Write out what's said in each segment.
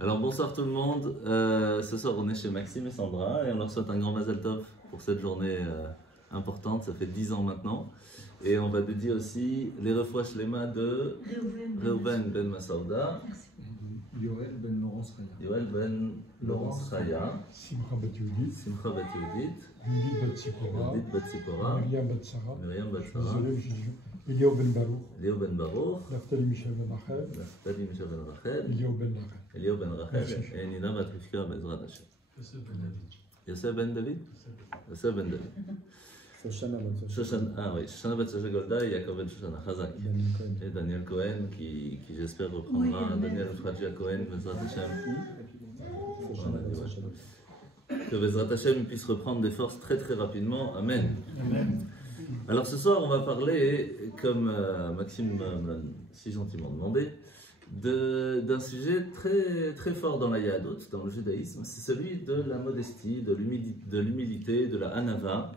Alors bonsoir tout le monde, ce soir on est chez Maxime et Sandra et on leur souhaite un grand Mazel Tov pour cette journée importante, ça fait 10 ans maintenant. Et on va dédier aussi les refouach shlema de Reuven ben Massaouda, Yoel ben Laurence Raya, Yoel ben Laurence Raya, Simcha bat Yehudit, Simcha bat Yehudit, Judith bat Tzipora, Judith bat Tzipora, Myriam bat Sarah, Myriam bat Sarah, Eliyahu ben Baruch, Léo ben Baruch, Naftali Michel ben Rachel, Naftali Michel ben Rachel, Eliyahu ben Rachel, et Nina bat Rivka Bezrat Hashem. Yosef ben David. Yosef ben David? Yosef ben David. Shoshana bat Shoshana bat Shoshana Golda et Yaakov ben Shoshana Chazak. Et Daniel Cohen qui j'espère reprendra. Daniel Fradja Cohen, Bezrat Hashem. Que Bezrat Hashem puisse reprendre des forces très très rapidement. Amen. Amen. Alors ce soir on va parler, comme Maxime m'a si gentiment demandé, d'un sujet très très fort dans la Yahadut, dans le judaïsme. C'est celui de la modestie, de l'humilité, de la Hanava.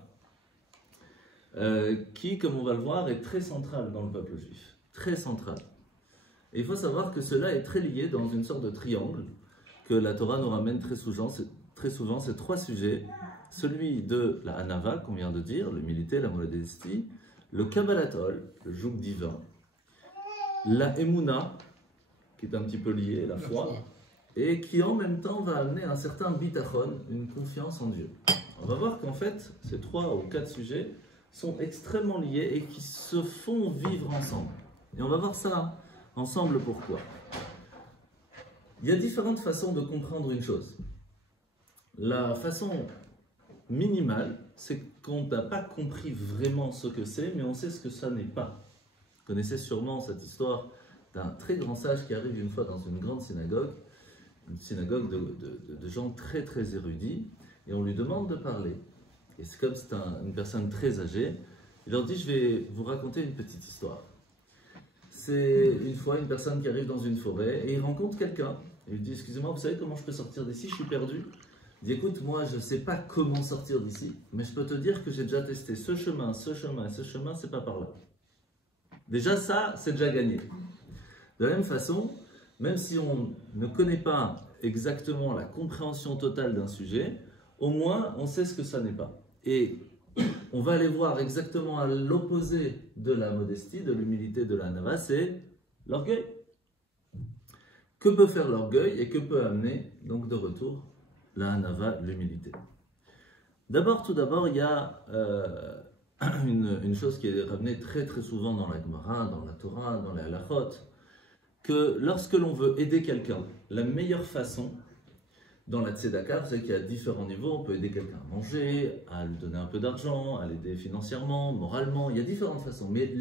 Qui, comme on va le voir, est très central dans le peuple juif. Très central. Et il faut savoir que cela est très lié dans une sorte de triangle que la Torah nous ramène très souvent, ces trois sujets. Celui de la Hanava, qu'on vient de dire, l'humilité, la modestie, le Kabbalatol, le joug divin, la Emouna, qui est un petit peu lié, la foi, et qui en même temps va amener un certain bitachon, une confiance en Dieu. On va voir qu'en fait, ces trois ou quatre sujets sont extrêmement liés et qui se font vivre ensemble. Et on va voir ça ensemble pourquoi. Il y a différentes façons de comprendre une chose. La façon minimale, c'est qu'on n'a pas compris vraiment ce que c'est, mais on sait ce que ça n'est pas. Vous connaissez sûrement cette histoire d'un très grand sage qui arrive une fois dans une grande synagogue, une synagogue de gens très très érudits, et on lui demande de parler. Et c'est comme c'est une personne très âgée, il leur dit: je vais vous raconter une petite histoire. C'est une fois une personne qui arrive dans une forêt et il rencontre quelqu'un. Il lui dit: excusez-moi, vous savez comment je peux sortir d'ici? Je suis perdu. Il dit: écoute, moi je ne sais pas comment sortir d'ici, mais je peux te dire que j'ai déjà testé ce chemin, ce chemin et ce chemin, c'est pas par là. Déjà ça, c'est déjà gagné. De la même façon, même si on ne connaît pas exactement la compréhension totale d'un sujet, au moins on sait ce que ça n'est pas. Et on va aller voir exactement à l'opposé de la modestie, de l'humilité, de la hanava, c'est l'orgueil. Que peut faire l'orgueil et que peut amener donc de retour la hanava, l'humilité? Tout d'abord, il y a une chose qui est ramenée très très souvent dans la Gemara, dans la Torah, dans les halachot, que lorsque l'on veut aider quelqu'un, la meilleure façon, dans la tzedaka, vous savez qu'il y a différents niveaux, on peut aider quelqu'un à manger, à lui donner un peu d'argent, à l'aider financièrement, moralement, il y a différentes façons. Mais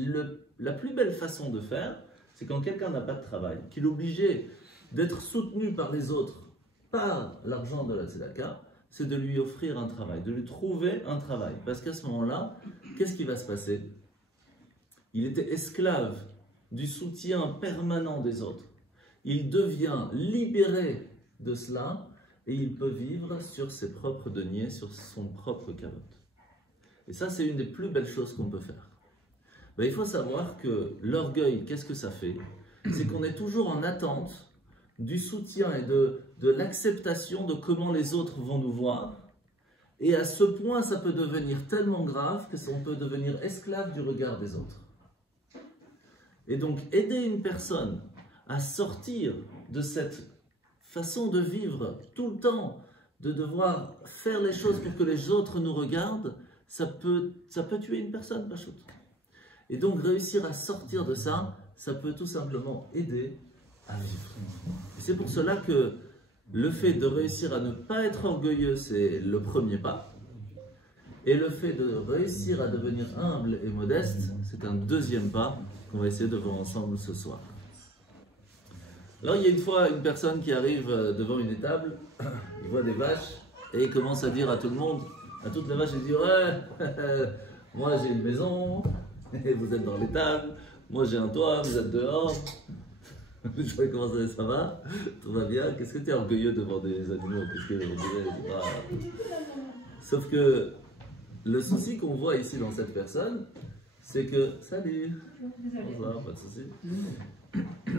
la plus belle façon de faire, c'est quand quelqu'un n'a pas de travail, qu'il est obligé d'être soutenu par les autres, par l'argent de la tzedaka, c'est de lui offrir un travail, de lui trouver un travail. Parce qu'à ce moment-là, qu'est-ce qui va se passer? Il était esclave du soutien permanent des autres. Il devient libéré de cela, et il peut vivre sur ses propres deniers, sur son propre calotte. Et ça, c'est une des plus belles choses qu'on peut faire. Il faut savoir que l'orgueil, qu'est-ce que ça fait? C'est qu'on est toujours en attente du soutien et de l'acceptation de comment les autres vont nous voir. Et à ce point, ça peut devenir tellement grave que on peut devenir esclave du regard des autres. Et donc, aider une personne à sortir de cette façon de vivre tout le temps, de devoir faire les choses pour que les autres nous regardent, ça peut tuer une personne, pas chouette. Et donc réussir à sortir de ça, ça peut tout simplement aider à vivre. Et c'est pour cela que le fait de réussir à ne pas être orgueilleux, c'est le premier pas. Et le fait de réussir à devenir humble et modeste, c'est un deuxième pas qu'on va essayer de voir ensemble ce soir. Alors il y a une fois une personne qui arrive devant une étable, il voit des vaches et il commence à dire à tout le monde, à toutes les vaches, il dit: ouais, moi j'ai une maison, et vous êtes dans l'étable, moi j'ai un toit, vous êtes dehors. Je vois comment ça va, tout va bien, qu'est-ce que tu es orgueilleux devant des animaux, qu'est-ce que on dirait, Sauf que le souci qu'on voit ici dans cette personne, c'est que, salut, bonsoir, pas de souci.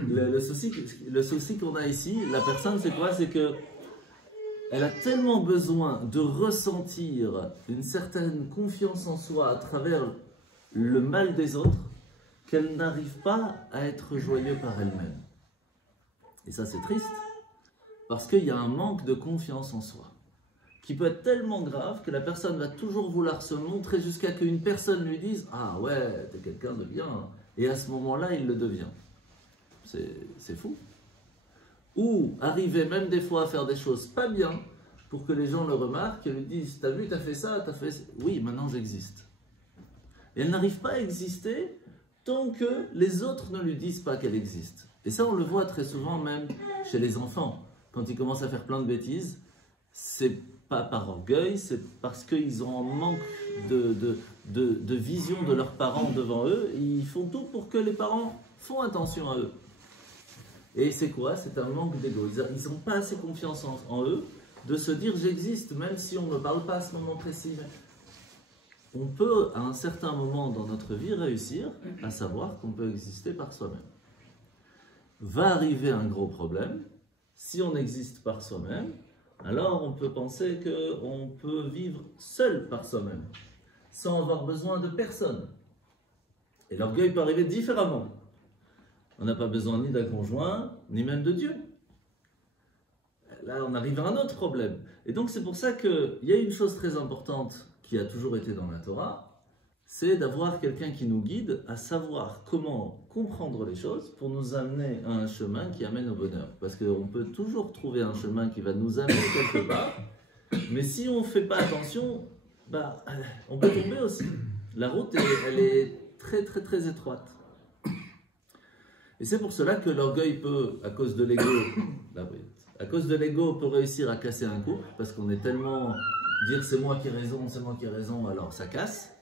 le souci qu'on a ici, la personne, c'est quoi? C'est que elle a tellement besoin de ressentir une certaine confiance en soi à travers le mal des autres qu'elle n'arrive pas à être joyeuse par elle-même. Et ça, c'est triste, parce qu'il y a un manque de confiance en soi, qui peut être tellement grave que la personne va toujours vouloir se montrer jusqu'à qu'une personne lui dise « Ah ouais, t'es quelqu'un de bien ». Et à ce moment-là, il le devient. C'est fou. Ou arriver même des fois à faire des choses pas bien pour que les gens le remarquent et lui disent « T'as vu, t'as fait ça, t'as fait ça. Oui, maintenant j'existe ». Et elle n'arrive pas à exister tant que les autres ne lui disent pas qu'elle existe. Et ça, on le voit très souvent même chez les enfants. Quand ils commencent à faire plein de bêtises, c'est pas par orgueil, c'est parce qu'ils ont un manque de vision de leurs parents devant eux. Ils font tout pour que les parents font attention à eux. Et c'est quoi? C'est un manque d'ego. Ils n'ont pas assez confiance en eux de se dire j'existe, même si on ne me parle pas à ce moment précis. On peut, à un certain moment dans notre vie, réussir à savoir qu'on peut exister par soi-même. Va arriver un gros problème. Si on existe par soi-même, alors on peut penser qu'on peut vivre seul par soi-même, sans avoir besoin de personne. Et l'orgueil peut arriver différemment. On n'a pas besoin ni d'un conjoint, ni même de Dieu. Là, on arrive à un autre problème. Et donc, c'est pour ça qu'il y a une chose très importante qui a toujours été dans la Torah, c'est d'avoir quelqu'un qui nous guide à savoir comment comprendre les choses pour nous amener à un chemin qui amène au bonheur. Parce qu'on peut toujours trouver un chemin qui va nous amener quelque part, mais si on ne fait pas attention, bah, on peut tomber aussi. La route, elle est très très très étroite. Et c'est pour cela que l'orgueil peut, à cause de l'ego, peut réussir à casser un couple, parce qu'on est tellement dire c'est moi qui ai raison, alors ça casse.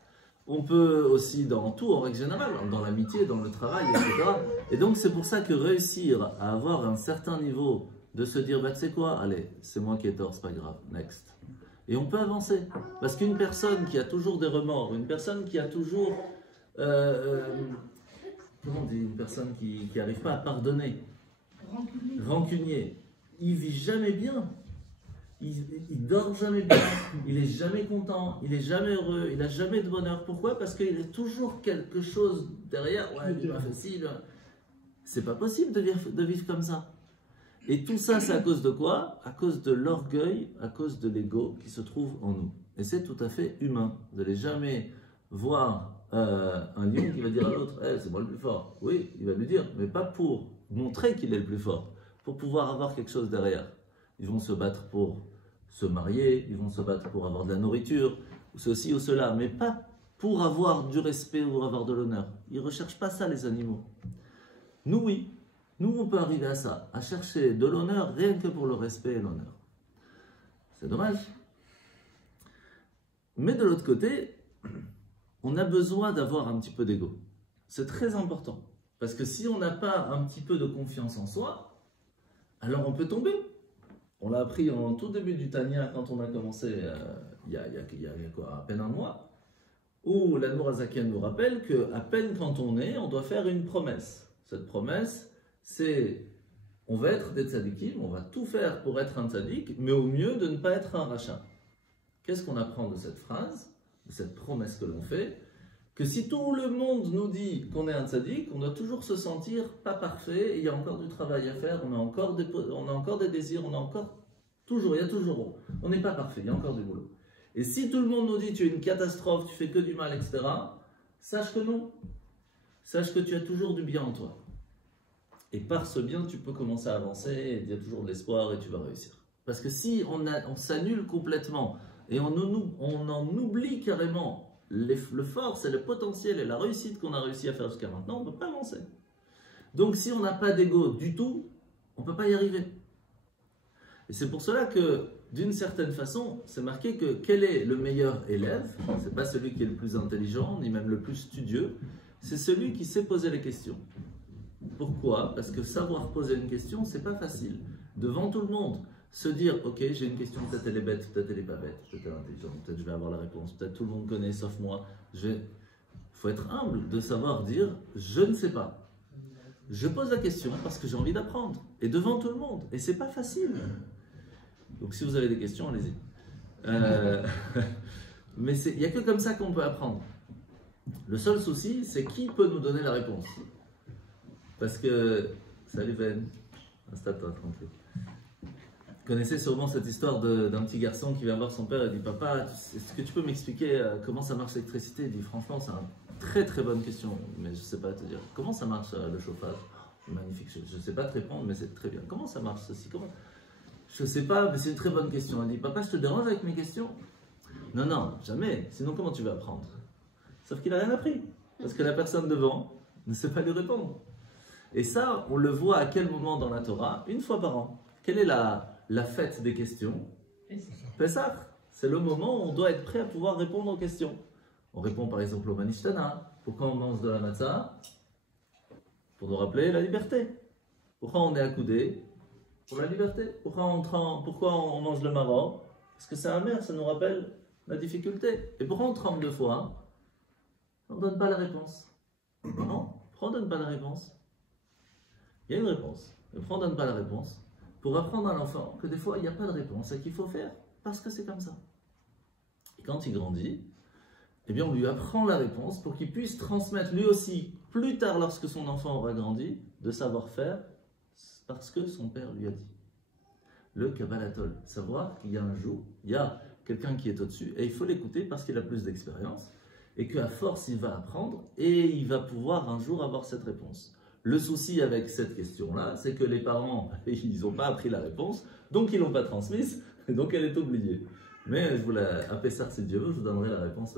On peut aussi dans tout, en règle générale, dans l'amitié, dans le travail, etc. Et donc c'est pour ça que réussir à avoir un certain niveau de se dire, bah tu sais quoi, allez, c'est moi qui ai tort, c'est pas grave, next. Et on peut avancer. Parce qu'une personne qui a toujours des remords, une personne qui a toujours... comment on dit, une personne qui n'arrive pas à pardonner, rancunier, il vit jamais bien. Il dort jamais bien, il est jamais content, il est jamais heureux, il n'a jamais de bonheur. Pourquoi? Parce qu'il y a toujours quelque chose derrière. Ouais, il m'a fait ci. C'est pas possible de vivre comme ça. Et tout ça, c'est à cause de quoi? À cause de l'orgueil, à cause de l'ego qui se trouve en nous. Et c'est tout à fait humain. Vous n'allez jamais voir un lion qui va dire à l'autre, hey, c'est moi le plus fort. Oui, il va lui dire, mais pas pour montrer qu'il est le plus fort, pour pouvoir avoir quelque chose derrière. Ils vont se battre pour se marier, ils vont se battre pour avoir de la nourriture, ou ceci ou cela, mais pas pour avoir du respect ou avoir de l'honneur. Ils ne recherchent pas ça, les animaux. Nous, oui. Nous, on peut arriver à ça, à chercher de l'honneur rien que pour le respect et l'honneur. C'est dommage. Mais de l'autre côté, on a besoin d'avoir un petit peu d'ego. C'est très important. Parce que si on n'a pas un petit peu de confiance en soi, alors on peut tomber. On l'a appris en tout début du Tanya quand on a commencé il y a quoi, à peine un mois, où l'Admour Azaken nous rappelle qu'à peine quand on est, on doit faire une promesse. Cette promesse, c'est on va être des tzadikim, on va tout faire pour être un tzadik, mais au mieux de ne pas être un rachat. Qu'est-ce qu'on apprend de cette phrase, de cette promesse que l'on fait? Que si tout le monde nous dit qu'on est un tzaddik, on doit toujours se sentir pas parfait, il y a encore du travail à faire, on a encore des désirs, il y a toujours, on n'est pas parfait, il y a encore du boulot. Et si tout le monde nous dit tu es une catastrophe, tu fais que du mal, etc., sache que non. Sache que tu as toujours du bien en toi. Et par ce bien, tu peux commencer à avancer, et il y a toujours de l'espoir et tu vas réussir. Parce que si on s'annule complètement et on en oublie carrément le force et le potentiel et la réussite qu'on a réussi à faire jusqu'à maintenant, on ne peut pas avancer. Donc si on n'a pas d'ego du tout, on ne peut pas y arriver. Et c'est pour cela que, d'une certaine façon, c'est marqué que quel est le meilleur élève? Ce n'est pas celui qui est le plus intelligent, ni même le plus studieux, c'est celui qui sait poser les questions. Pourquoi? Parce que savoir poser une question, c'est pas facile. Devant tout le monde, se dire, ok, j'ai une question, peut-être elle est bête, peut-être elle n'est pas bête, peut-être elle est intelligente, peut-être je vais avoir la réponse, peut-être tout le monde connaît sauf moi. Il faut être humble de savoir dire, je ne sais pas. Je pose la question parce que j'ai envie d'apprendre. Et devant tout le monde. Et c'est pas facile. Donc si vous avez des questions, allez-y. Mais il n'y a que comme ça qu'on peut apprendre. Le seul souci, c'est qui peut nous donner la réponse. Parce que... Salut Ben. Installe-toi, tranquille. Vous connaissez sûrement cette histoire d'un petit garçon qui vient voir son père et dit « Papa, est-ce que tu peux m'expliquer comment ça marche l'électricité ?» Il dit « Franchement, c'est une très très bonne question, mais je ne sais pas te dire. Comment ça marche le chauffage ?» Magnifique, je ne sais pas te répondre, mais c'est très bien. Comment ça marche ceci? Je ne sais pas, mais c'est une très bonne question. Elle dit « Papa, je te dérange avec mes questions ?» Non, non, jamais. Sinon, comment tu vas apprendre? Sauf qu'il n'a rien appris. Parce que la personne devant ne sait pas lui répondre. Et ça, on le voit à quel moment dans la Torah? Une fois par an. Quelle est la fête des questions? Pessah. C'est le moment où on doit être prêt à pouvoir répondre aux questions. On répond par exemple au Manishtana. Pourquoi on mange de la matzah? Pour nous rappeler la liberté. Pourquoi on est accoudé? Pour la liberté. Pourquoi on mange le maror? Parce que c'est amer, ça nous rappelle la difficulté. Et pourquoi on tremble 2 fois? On ne donne pas la réponse. Non, pourquoi on ne donne pas la réponse? Il y a une réponse. Mais pourquoi on ne donne pas la réponse? Pour apprendre à l'enfant que des fois il n'y a pas de réponse et qu'il faut faire parce que c'est comme ça. Et quand il grandit, eh bien on lui apprend la réponse pour qu'il puisse transmettre lui aussi, plus tard lorsque son enfant aura grandi, de savoir faire parce que son père lui a dit. Le Kabbalatol, savoir qu'il y a un jour, il y a quelqu'un qui est au-dessus et il faut l'écouter parce qu'il a plus d'expérience et qu'à force il va apprendre et il va pouvoir un jour avoir cette réponse. Le souci avec cette question-là, c'est que les parents, ils n'ont pas appris la réponse, donc ils ne l'ont pas transmise, donc elle est oubliée. Mais je vous la, à Pessah, si Dieu veut, je vous donnerai la réponse.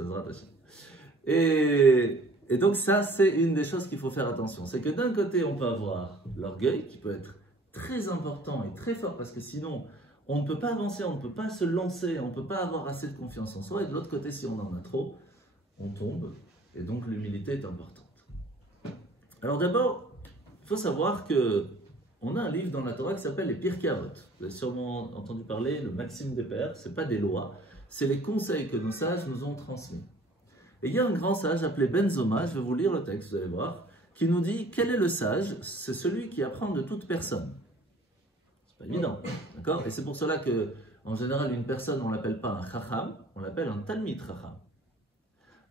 Et donc ça, c'est une des choses qu'il faut faire attention. C'est que d'un côté, on peut avoir l'orgueil, qui peut être très important et très fort, parce que sinon, on ne peut pas avancer, on ne peut pas se lancer, on ne peut pas avoir assez de confiance en soi. Et de l'autre côté, si on en a trop, on tombe. Et donc l'humilité est importante. Alors d'abord, il faut savoir qu'on a un livre dans la Torah qui s'appelle les Pirkei Avot. Vous avez sûrement entendu parler, le Maxime des Pères. Ce n'est pas des lois, c'est les conseils que nos sages nous ont transmis. Et il y a un grand sage appelé Ben Zoma, je vais vous lire le texte, vous allez voir, qui nous dit quel est le sage? C'est celui qui apprend de toute personne. C'est pas évident, d'accord? Et c'est pour cela que, en général, une personne, on ne l'appelle pas un chacham, on l'appelle un talmid chacham.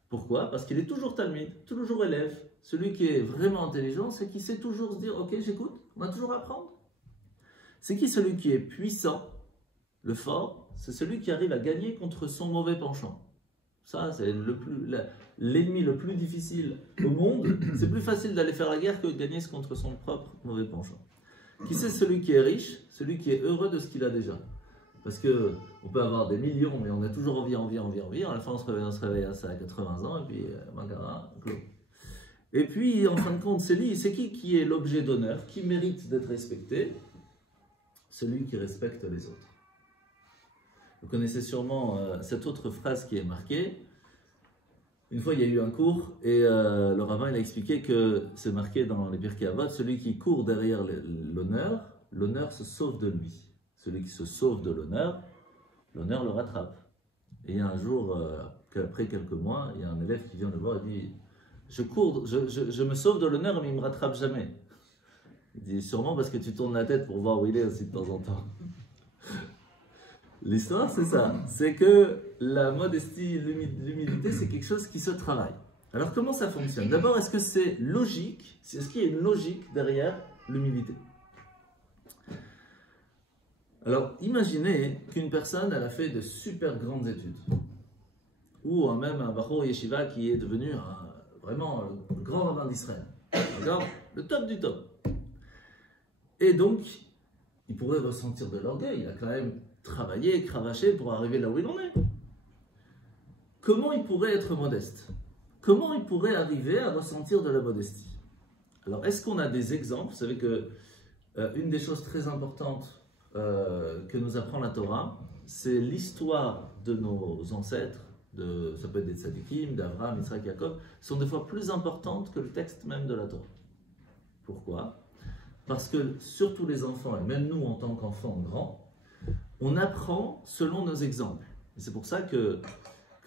Pourquoi? Parce qu'il est toujours talmid, toujours élève. Celui qui est vraiment intelligent, c'est qui sait toujours se dire « Ok, j'écoute, on va toujours apprendre ». C'est qui celui qui est puissant, le fort? C'est celui qui arrive à gagner contre son mauvais penchant. Ça, c'est l'ennemi le plus difficile au monde. C'est plus facile d'aller faire la guerre que de gagner contre son propre mauvais penchant. Qui c'est celui qui est riche? Celui qui est heureux de ce qu'il a déjà. Parce qu'on peut avoir des millions, mais on a toujours envie. À la fin, on se réveille à 80 ans, et puis, Magara, clos. Et puis, en fin de compte, c'est qui est l'objet d'honneur, qui mérite d'être respecté? Celui qui respecte les autres. Vous connaissez sûrement cette autre phrase qui est marquée. Une fois, il y a eu un cours, et le rabbin il a expliqué que c'est marqué dans les Pirkei Avot, celui qui court derrière l'honneur, l'honneur se sauve de lui. Celui qui se sauve de l'honneur, l'honneur le rattrape. Et il y a un jour, après quelques mois, il y a un élève qui vient le voir et dit « Je me sauve de l'honneur, mais il ne me rattrape jamais. » Il dit « Sûrement parce que tu tournes la tête pour voir où il est aussi de temps en temps. » L'histoire, c'est ça. C'est que la modestie, l'humilité, c'est quelque chose qui se travaille. Alors, comment ça fonctionne? D'abord, est-ce que c'est logique? Est-ce qu'il y a une logique derrière l'humilité? Alors, imaginez qu'une personne, elle a fait de super grandes études. Ou même un Bachor Yeshiva qui est devenu vraiment le grand rabbin d'Israël. D'accord? Le top du top. Et donc, il pourrait ressentir de l'orgueil. Il a quand même travaillé, cravaché pour arriver là où il en est. Comment il pourrait être modeste? Comment il pourrait arriver à ressentir de la modestie? Alors, est-ce qu'on a des exemples? Vous savez que une des choses très importantes que nous apprend la Torah, c'est l'histoire de nos ancêtres, ça peut être des tzadikim, d'Avraham, Yitzhak, Yaakov, sont des fois plus importantes que le texte même de la Torah. Pourquoi? Parce que surtout les enfants, et même nous en tant qu'enfants grands, on apprend selon nos exemples. Et c'est pour ça que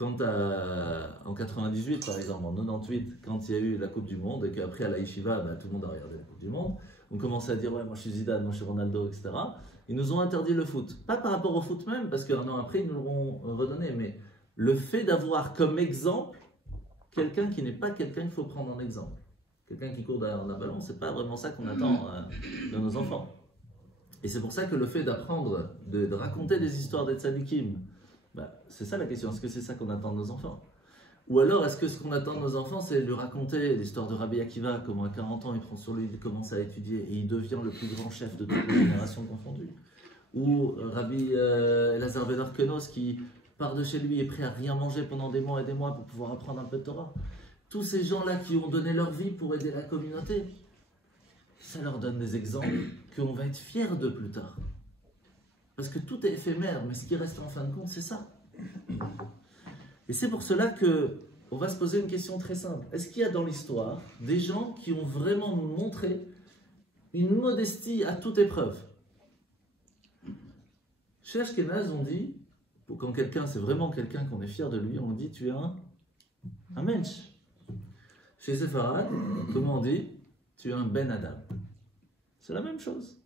en 98 par exemple, en 98, quand il y a eu la Coupe du Monde et qu'après à la Yeshiva, tout le monde a regardé la Coupe du Monde, on commençait à dire ouais moi je suis Zidane, moi je suis Ronaldo, etc. Ils nous ont interdit le foot. Pas par rapport au foot même, parce qu'un an après ils nous l'auront redonné, mais le fait d'avoir comme exemple quelqu'un qui n'est pas quelqu'un qu'il faut prendre en exemple. Quelqu'un qui court derrière un ballon, c'est pas vraiment ça qu'on attend de nos enfants. Et c'est pour ça que le fait d'apprendre, de raconter des histoires des tzadikim, c'est ça la question, est-ce que c'est ça qu'on attend de nos enfants? Ou alors est-ce que ce qu'on attend de nos enfants, c'est de lui raconter l'histoire de Rabbi Akiva, comment à 40 ans il prend sur lui, il commence à étudier et il devient le plus grand chef de toutes les générations confondues? Ou Rabbi Elazar Ben Orkenos qui part de chez lui et est prêt à rien manger pendant des mois et des mois pour pouvoir apprendre un peu de Torah? Tous ces gens-là qui ont donné leur vie pour aider la communauté, ça leur donne des exemples qu'on va être fiers de plus tard. Parce que tout est éphémère, mais ce qui reste en fin de compte, c'est ça. Et c'est pour cela qu'on va se poser une question très simple. Est-ce qu'il y a dans l'histoire des gens qui ont vraiment montré une modestie à toute épreuve? Chez Ashkenaz, on dit, quand quelqu'un, c'est vraiment quelqu'un qu'on est fier de lui, on dit tu es un mensch. Chez Sepharad, comment on dit? Tu es un Ben Adam. C'est la même chose.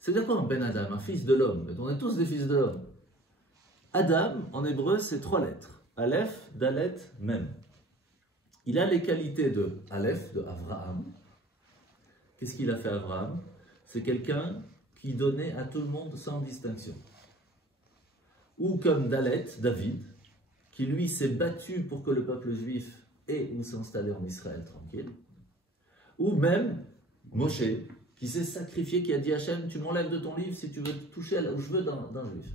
C'est-à-dire quoi un Ben Adam? Un fils de l'homme. On est tous des fils de l'homme. Adam, en hébreu, c'est 3 lettres. Aleph, Dalet, Mem. Il a les qualités de Aleph, de Avraham. Qu'est-ce qu'il a fait Avraham? C'est quelqu'un qui donnait à tout le monde sans distinction. Ou comme Dalet, David, qui lui s'est battu pour que le peuple juif ait où s'installer en Israël tranquille. Ou même Moshe, qui s'est sacrifié, qui a dit Hachem, tu m'enlèves de ton livre si tu veux toucher là où je veux d'un juif.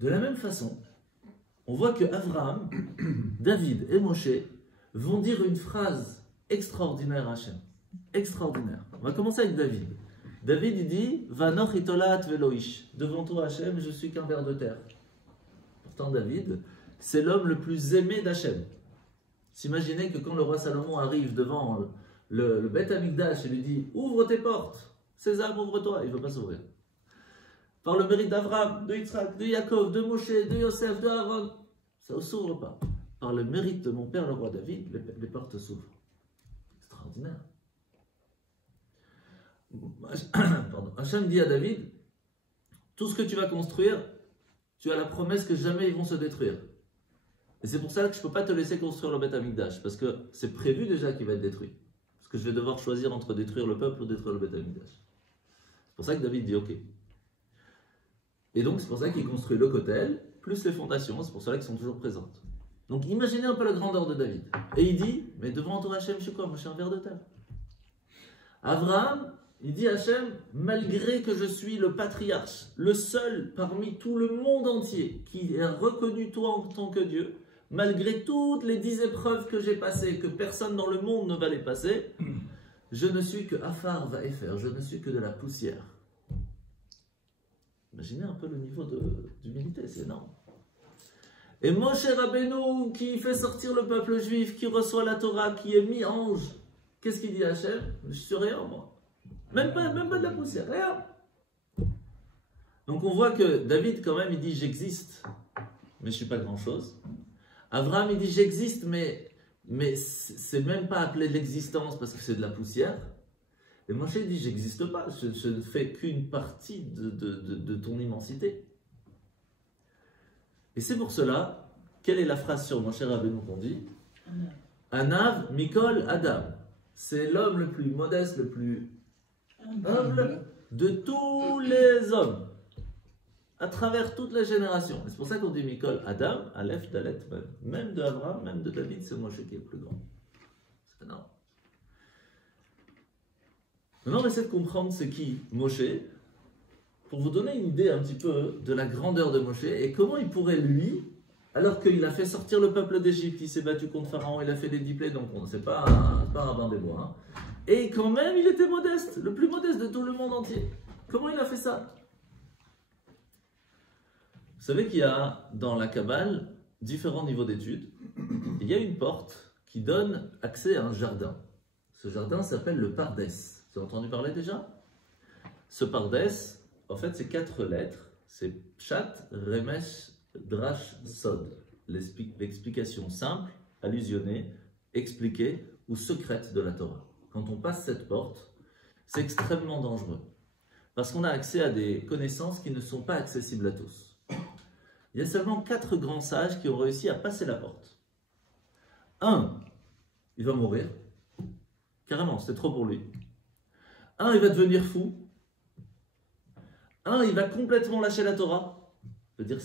De la même façon, on voit que Avraham, David et Moshe vont dire une phrase extraordinaire à Hachem. Extraordinaire. On va commencer avec David. David, il dit Vanoch itolat veloish. Devant toi, Hachem, je suis qu'un ver de terre. Pourtant, David, c'est l'homme le plus aimé d'Hachem. S'imaginez que quand le roi Salomon arrive devant le Beth Amikdash et lui dit ouvre tes portes, César, ouvre-toi, il ne veut pas s'ouvrir. Par le mérite d'Avraham, de Yitzhak, de Yaakov, de Moshe, de Yosef, de Aaron, ça ne s'ouvre pas. Par le mérite de mon père, le roi David, les portes s'ouvrent. Extraordinaire. Pardon. Hachem dit à David, tout ce que tu vas construire, tu as la promesse que jamais ils vont se détruire. Et c'est pour ça que je ne peux pas te laisser construire le Beth Amikdash, parce que c'est prévu déjà qu'il va être détruit. Parce que je vais devoir choisir entre détruire le peuple ou détruire le Beth Amikdash. C'est pour ça que David dit ok. Et donc c'est pour ça qu'il construit le kotel, plus les fondations, c'est pour cela qu'elles sont toujours présentes. Donc imaginez un peu la grandeur de David. Et il dit, mais devant toi Hachem, je suis quoi? Moi je suis un ver de terre. Avraham, il dit Hachem, malgré que je suis le patriarche, le seul parmi tout le monde entier qui a reconnu toi en tant que Dieu, malgré toutes les 10 épreuves que j'ai passées, que personne dans le monde ne va les passer, je ne suis que Afar va faire, je ne suis que de la poussière. Imaginez un peu le niveau d'humilité, c'est énorme. Et Moshe Rabbeinu, qui fait sortir le peuple juif, qui reçoit la Torah, qui est mis ange, qu'est-ce qu'il dit à Hachem? Je suis rien, moi. Même pas de la poussière, rien. Donc on voit que David, quand même, il dit j'existe, mais je ne suis pas grand-chose. Avraham, il dit j'existe, mais c'est même pas appelé de l'existence parce que c'est de la poussière. Et Moshe dit j'existe pas, je ne fais qu'une partie de ton immensité. Et c'est pour cela, quelle est la phrase sur Moshe Rabbeinu qu'on dit? Anav Mikol Adam. C'est l'homme le plus modeste, le plus humble de tous les hommes, à travers toutes les générations. C'est pour ça qu'on dit Mikol Adam, Aleph, Dalet, même de Abraham, même de David, c'est Moshe qui est le plus grand. C'est énorme. Maintenant, on essaie de comprendre c'est qui Moshe, pour vous donner une idée un petit peu de la grandeur de Moshe et comment il pourrait lui, alors qu'il a fait sortir le peuple d'Égypte, il s'est battu contre Pharaon, il a fait des 10 plaies, donc c'est pas un rabbin des bois, hein. Et quand même il était modeste, le plus modeste de tout le monde entier. Comment il a fait ça? Vous savez qu'il y a dans la Kabbale différents niveaux d'études. Il y a une porte qui donne accès à un jardin. Ce jardin s'appelle le Pardès. Vous avez entendu parler déjà? Ce Pardès, en fait, c'est 4 lettres. C'est Pshat, Remesh, Drash, Sod. L'explication simple, allusionnée, expliquée ou secrète de la Torah. Quand on passe cette porte, c'est extrêmement dangereux. Parce qu'on a accès à des connaissances qui ne sont pas accessibles à tous. Il y a seulement 4 grands sages qui ont réussi à passer la porte. Un, il va mourir. Carrément, c'est trop pour lui. Un, il va devenir fou. Un, il va complètement lâcher la Torah. Je veux dire,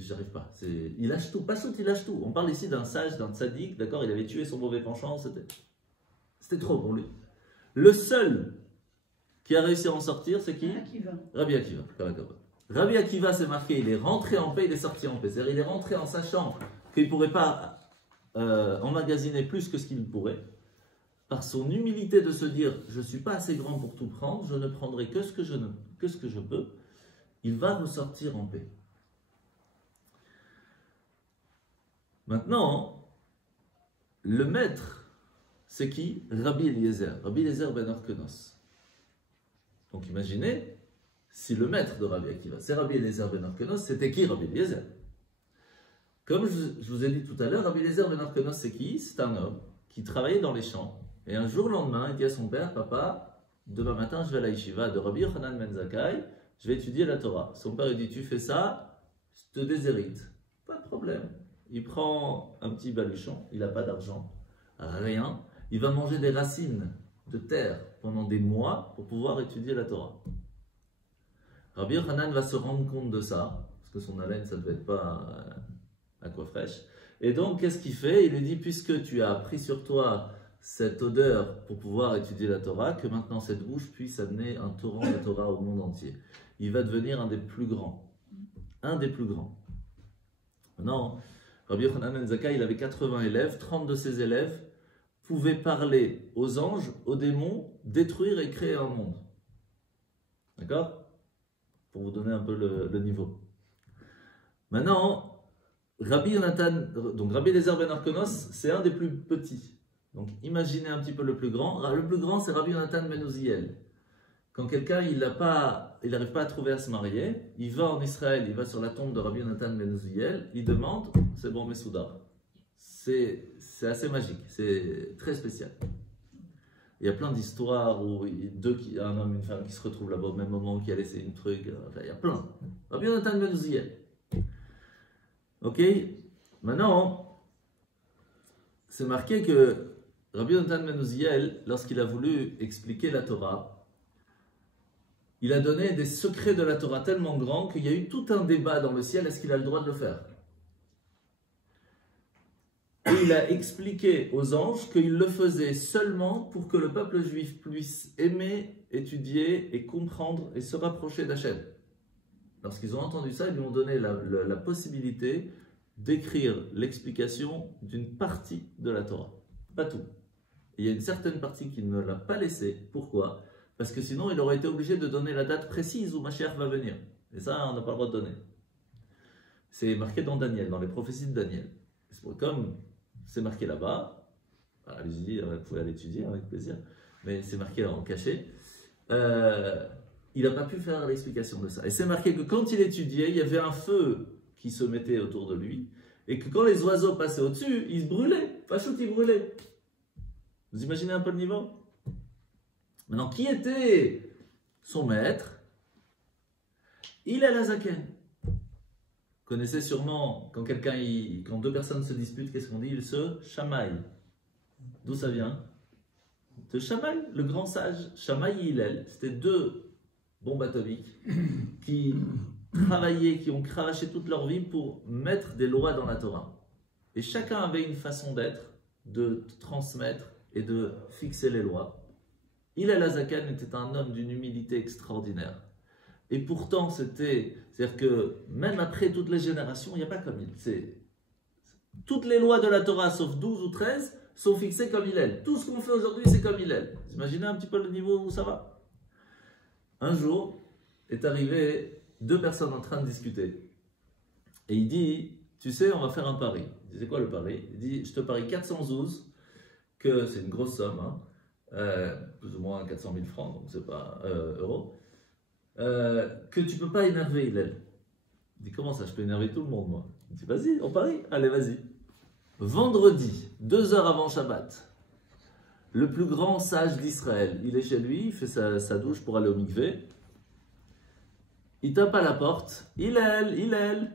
j'arrive pas. Il lâche tout, pas tout, il lâche tout. On parle ici d'un sage, d'un tzaddik, d'accord, il avait tué son mauvais penchant, c'était trop pour lui. Le seul qui a réussi à en sortir, c'est qui? Rabbi Akiva. Rabbi Akiva, c'est marqué, il est rentré en paix, il est sorti en paix. C'est-à-dire, il est rentré en sachant qu'il ne pourrait pas emmagasiner plus que ce qu'il pourrait. Par son humilité de se dire, je ne suis pas assez grand pour tout prendre, je ne prendrai que ce que je peux, il va ressortir en paix. Maintenant, le maître, c'est qui? Rabbi Eliezer. Rabbi Eliezer ben Orkenos. Donc imaginez, si le maître de Rabbi Akiva, c'est Rabbi Eliezer ben Orkenos, c'était qui Rabbi Eliezer? Comme je vous ai dit tout à l'heure, Rabbi Eliezer ben Orkenos, c'est qui? C'est un homme qui travaillait dans les champs. Et un jour, le lendemain, il dit à son père, papa, demain matin, je vais à la yeshiva de Rabbi Yochanan ben Zakkai, je vais étudier la Torah. Son père, il dit, tu fais ça, je te déshérite. Pas de problème. Il prend un petit baluchon, il n'a pas d'argent, rien. Il va manger des racines de terre pendant des mois pour pouvoir étudier la Torah. Rabbi Yochanan va se rendre compte de ça, parce que son haleine, ça ne devait être pas à quoi fraîche. Et donc, qu'est-ce qu'il fait? Il lui dit, puisque tu as pris sur toi cette odeur pour pouvoir étudier la Torah, que maintenant cette bouche puisse amener un torrent de Torah au monde entier. Il va devenir un des plus grands. Un des plus grands. Maintenant, Rabbi Yochanan ben Zakkai, il avait 80 élèves, 30 de ses élèves pouvaient parler aux anges, aux démons, détruire et créer un monde. D'accord? Pour vous donner un peu le niveau. Maintenant, Rabbi Eliezer ben Orkenos, c'est un des plus petits. Donc imaginez un petit peu le plus grand. Le plus grand, c'est Rabbi Yonatan ben Uziel. Quand quelqu'un il n'arrive pas à trouver à se marier, il va en Israël, il va sur la tombe de Rabbi Yonatan ben Uziel, il demande, c'est bon Mesouda. C'est assez magique, c'est très spécial. Il y a plein d'histoires où un homme et une femme qui se retrouvent là-bas au même moment, qui a laissé une truc, il y a plein. Rabbi Yonatan ben Uziel. Ok? Maintenant, c'est marqué que Rabbi Yonatan ben Uziel, lorsqu'il a voulu expliquer la Torah, il a donné des secrets de la Torah tellement grands qu'il y a eu tout un débat dans le ciel, est-ce qu'il a le droit de le faire? Et il a expliqué aux anges qu'il le faisait seulement pour que le peuple juif puisse aimer, étudier et comprendre et se rapprocher d'Hachem. Lorsqu'ils ont entendu ça, ils lui ont donné la possibilité d'écrire l'explication d'une partie de la Torah. Pas tout. Et il y a une certaine partie qu'il ne l'a pas laissée. Pourquoi? Parce que sinon, il aurait été obligé de donner la date précise où Mashiach va venir. Et ça, on n'a pas le droit de donner. C'est marqué dans Daniel, dans les prophéties de Daniel. Comme c'est marqué là-bas, allez-y, vous pouvez aller étudier avec plaisir, mais c'est marqué en cachet, il n'a pas pu faire l'explication de ça. Et c'est marqué que quand il étudiait, il y avait un feu qui se mettait autour de lui, et que quand les oiseaux passaient au-dessus, ils se brûlaient. Pachout, ils brûlaient. Vous imaginez un peu le niveau? Maintenant, qui était son maître? Hillel HaZaken. Vous connaissez sûrement, quand deux personnes se disputent, qu'est-ce qu'on dit? Ils se chamaillent. D'où ça vient? De Shammai, le grand sage. Shammai et Hillel, c'était deux bombes atomiques qui travaillaient, qui ont cravaché toute leur vie pour mettre des lois dans la Torah. Et chacun avait une façon d'être, de transmettre et de fixer les lois. Hillel HaZaken était un homme d'une humilité extraordinaire. Et pourtant, c'est-à-dire que même après toutes les générations, il n'y a pas comme il. Toutes les lois de la Torah, sauf 12 ou 13, sont fixées comme Hillel. Tout ce qu'on fait aujourd'hui, c'est comme Hillel. Vous imaginez un petit peu le niveau où ça va? Un jour, est arrivé deux personnes en train de discuter. Et il dit, tu sais, on va faire un pari. Il dit, c'est quoi le pari? Il dit, je te parie 412, que c'est une grosse somme, hein, plus ou moins 400 000 francs, donc c'est pas euros. que tu peux pas énerver Hillel. Il dit, comment ça, je peux énerver tout le monde, moi? Il dit, vas-y, on parie, allez, vas-y. Vendredi, 2 heures avant Shabbat, le plus grand sage d'Israël, il est chez lui, il fait sa douche pour aller au mikvé. Il tape à la porte, Hillel.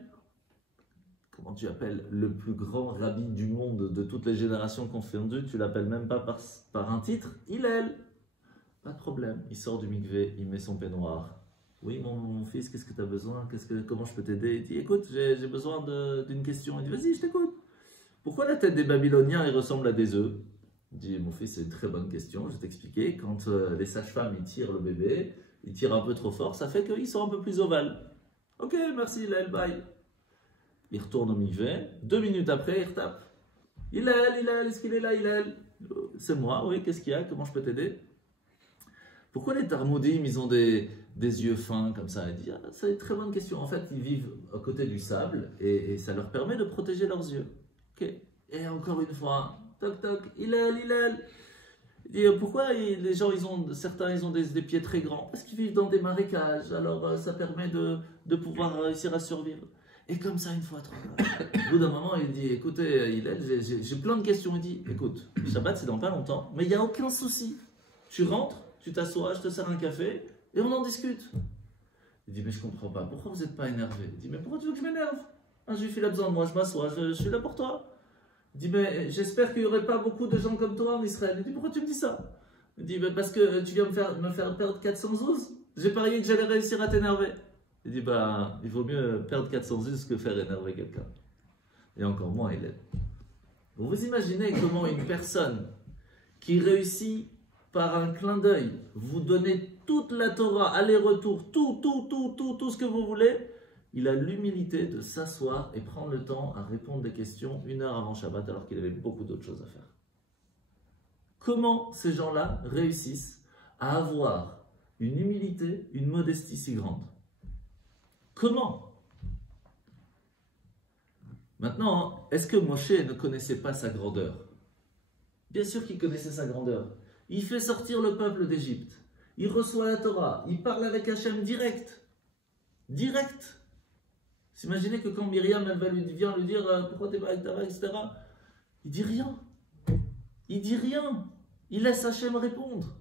Comment tu appelles le plus grand rabbi du monde de toutes les générations confondues? Tu l'appelles même pas par un titre, Hillel. Pas de problème, il sort du mikvé, il met son peignoir. Oui, mon fils, qu'est-ce que tu as besoin? Comment je peux t'aider? Il dit, écoute, j'ai besoin d'une question. Il dit, vas-y, je t'écoute. Pourquoi la tête des Babyloniens elle ressemble à des œufs? Il dit, mon fils, c'est une très bonne question, je vais t'expliquer. Quand les sages-femmes ils tirent le bébé, ils tirent un peu trop fort, ça fait qu'ils sont un peu plus ovales. Ok, merci, Hillel, bye. Il retourne au mikvé, 2 minutes après, il retape. Hillel, est-ce qu'il est là, Hillel? C'est moi, oui, qu'est-ce qu'il y a? Comment je peux t'aider? Pourquoi les Talmudim, ils ont des yeux fins comme ça? Il dit, ah, c'est une très bonne question. En fait, ils vivent à côté du sable et ça leur permet de protéger leurs yeux. Ok. Et encore une fois, toc toc, Hillel. Il dit, pourquoi les gens, certains, ils ont des pieds très grands? Parce qu'ils vivent dans des marécages. Alors, ça permet de pouvoir réussir à survivre. Et comme ça, une fois, 3 fois. Au bout d'un moment, il dit, écoutez, Hillel, j'ai plein de questions. Il dit, écoute, le Shabbat, c'est dans pas longtemps, mais il n'y a aucun souci. Tu rentres, tu t'assois, je te sers un café, et on en discute. Il dit, mais je comprends pas, pourquoi vous n'êtes pas énervé? Il dit, mais pourquoi tu veux que je m'énerve? Un juif, il a besoin de moi, je m'assois, je suis là pour toi. Il dit, mais j'espère qu'il n'y aurait pas beaucoup de gens comme toi en Israël. Il dit, pourquoi tu me dis ça? Il dit, mais parce que tu viens me faire perdre 412. J'ai parié que j'allais réussir à t'énerver. Il dit, bah, il vaut mieux perdre 412 que faire énerver quelqu'un. Et encore moins, il est. Vous imaginez comment une personne qui réussit par un clin d'œil, vous donnez toute la Torah, aller-retour, tout ce que vous voulez, il a l'humilité de s'asseoir et prendre le temps à répondre des questions 1 heure avant Shabbat alors qu'il avait beaucoup d'autres choses à faire. Comment ces gens-là réussissent à avoir une humilité, une modestie si grande? Comment? Maintenant, est-ce que Moshe ne connaissait pas sa grandeur? Bien sûr qu'il connaissait sa grandeur. Il fait sortir le peuple d'Égypte. Il reçoit la Torah. Il parle avec Hachem direct. Direct. Imaginez que quand Myriam vient lui dire pourquoi t'es pas avec Tara, etc. Il dit rien. Il dit rien. Il laisse Hachem répondre.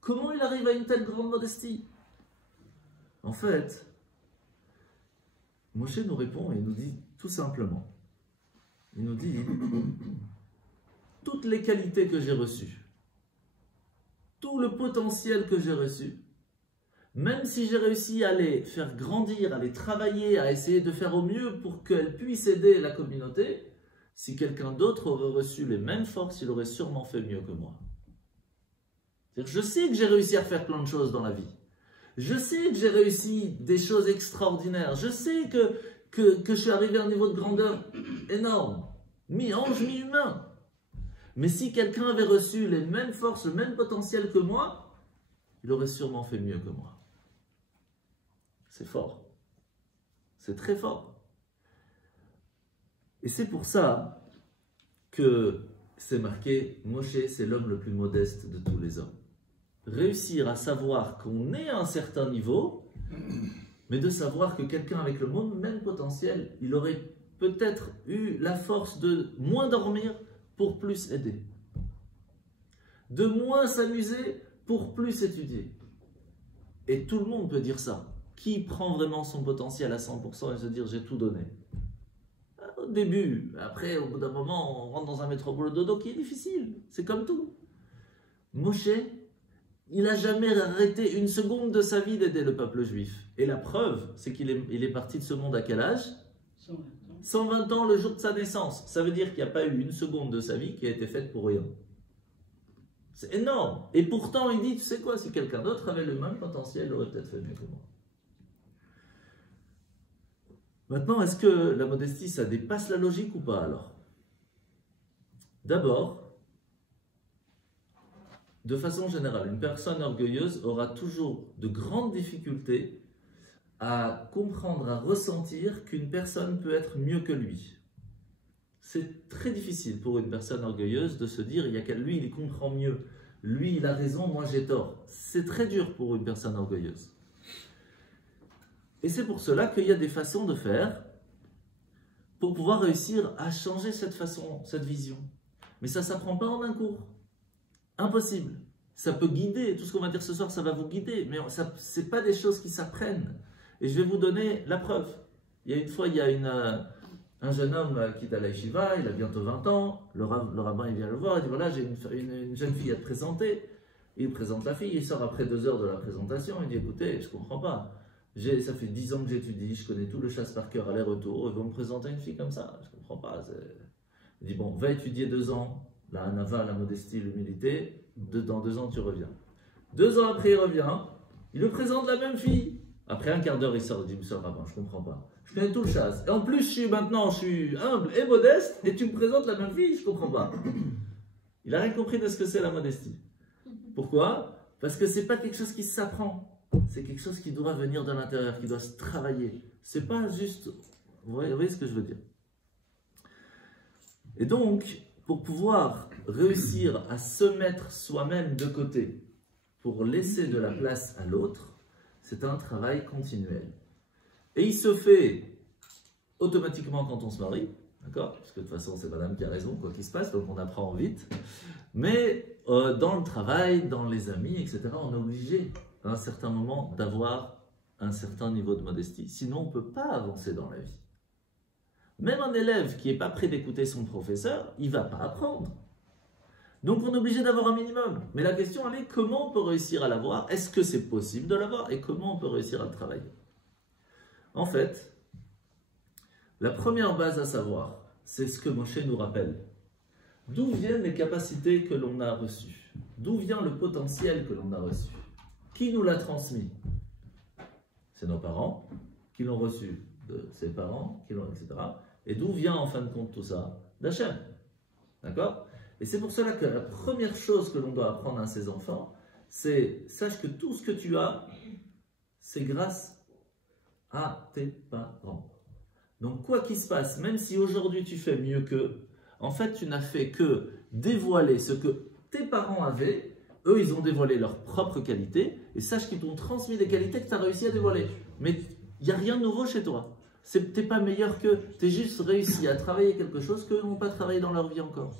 Comment il arrive à une telle grande modestie? En fait, Moshe nous répond et nous dit tout simplement. Il nous dit toutes les qualités que j'ai reçues, tout le potentiel que j'ai reçu, même si j'ai réussi à les faire grandir, à les travailler, à essayer de faire au mieux pour qu'elles puissent aider la communauté, si quelqu'un d'autre aurait reçu les mêmes forces, il aurait sûrement fait mieux que moi. C'est-à-dire, je sais que j'ai réussi à faire plein de choses dans la vie. Je sais que j'ai réussi des choses extraordinaires. Je sais que je suis arrivé à un niveau de grandeur énorme, mi-ange, mi-humain. Mais si quelqu'un avait reçu les mêmes forces, le même potentiel que moi, il aurait sûrement fait mieux que moi. C'est fort. C'est très fort. Et c'est pour ça que c'est marqué, Moshe, c'est l'homme le plus modeste de tous les hommes. Réussir à savoir qu'on est à un certain niveau, mais de savoir que quelqu'un avec le même potentiel, il aurait peut-être eu la force de moins dormir pour plus aider, de moins s'amuser pour plus étudier. Et tout le monde peut dire ça. Qui prend vraiment son potentiel à 100% et se dire j'ai tout donné? Au début, après au bout d'un moment on rentre dans un métro boulot dodo qui est difficile, c'est comme tout. Moshe, il n'a jamais arrêté une seconde de sa vie d'aider le peuple juif. Et la preuve, c'est qu'il est parti de ce monde à quel âge? 120 ans le jour de sa naissance. Ça veut dire qu'il n'y a pas eu une seconde de sa vie qui a été faite pour rien. C'est énorme. Et pourtant, il dit, tu sais quoi, si quelqu'un d'autre avait le même potentiel, il aurait peut-être fait mieux que moi. Maintenant, est-ce que la modestie, ça dépasse la logique ou pas alors? D'abord, de façon générale, une personne orgueilleuse aura toujours de grandes difficultés à comprendre, à ressentir qu'une personne peut être mieux que lui. C'est très difficile pour une personne orgueilleuse de se dire, il y a qu'à lui, il comprend mieux. Lui, il a raison, moi j'ai tort. C'est très dur pour une personne orgueilleuse. Et c'est pour cela qu'il y a des façons de faire pour pouvoir réussir à changer cette façon, cette vision. Mais ça ne s'apprend pas en un cours. Impossible. Ça peut guider, tout ce qu'on va dire ce soir, ça va vous guider, mais ce n'est pas des choses qui s'apprennent. Et je vais vous donner la preuve. Il y a une fois, il y a un jeune homme qui est à la yeshiva, il a bientôt 20 ans, le rabbin il vient le voir, il dit voilà, j'ai une jeune fille à te présenter. Il présente la fille, il sort après 2 heures de la présentation, il dit écoutez, je ne comprends pas. Ça fait 10 ans que j'étudie, je connais tout le chasse par cœur aller-retour, ils vont me présenter une fille comme ça, je ne comprends pas. Il dit bon, va étudier 2 ans, la hanava, la modestie, l'humilité, dans 2 ans tu reviens. 2 ans après il revient, il lui présente la même fille. Après un quart d'heure il sort, il dit monsieur le rabbin, je ne comprends pas. Je connais tout le chasse. Et en plus je suis humble et modeste, et tu me présentes la même fille, je ne comprends pas. Il n'a rien compris de ce que c'est la modestie. Pourquoi? Parce que ce n'est pas quelque chose qui s'apprend. C'est quelque chose qui doit venir de l'intérieur, qui doit se travailler. Ce n'est pas juste... Vous voyez ce que je veux dire? Et donc, pour pouvoir réussir à se mettre soi-même de côté, pour laisser de la place à l'autre, c'est un travail continuel. Et il se fait automatiquement quand on se marie, d'accord? Parce que de toute façon, c'est madame qui a raison, quoi qu'il se passe, donc on apprend vite. Mais dans le travail, dans les amis, etc., on est obligé, à un certain moment, d'avoir un certain niveau de modestie. Sinon, on ne peut pas avancer dans la vie. Même un élève qui n'est pas prêt d'écouter son professeur, il ne va pas apprendre. Donc, on est obligé d'avoir un minimum. Mais la question, elle est comment on peut réussir à l'avoir? Est-ce que c'est possible de l'avoir? Et comment on peut réussir à le travailler? En fait, la première base à savoir, c'est ce que Moshe nous rappelle. D'où viennent les capacités que l'on a reçues? D'où vient le potentiel que l'on a reçu? Qui nous l'a transmis? C'est nos parents qui l'ont reçu de ses parents, etc. Et d'où vient en fin de compte tout ça? d'Hachem. D'accord? Et c'est pour cela que la première chose que l'on doit apprendre à ses enfants, c'est sache que tout ce que tu as, c'est grâce à tes parents. Donc quoi qu'il se passe, même si aujourd'hui tu fais mieux qu'eux, en fait tu n'as fait que dévoiler ce que tes parents avaient. Eux ils ont dévoilé leurs propres qualités, et sache qu'ils t'ont transmis des qualités que tu as réussi à dévoiler. Mais il n'y a rien de nouveau chez toi. Tu n'es pas meilleur qu'eux, tu as juste réussi à travailler quelque chose qu'eux n'ont pas travaillé dans leur vie encore.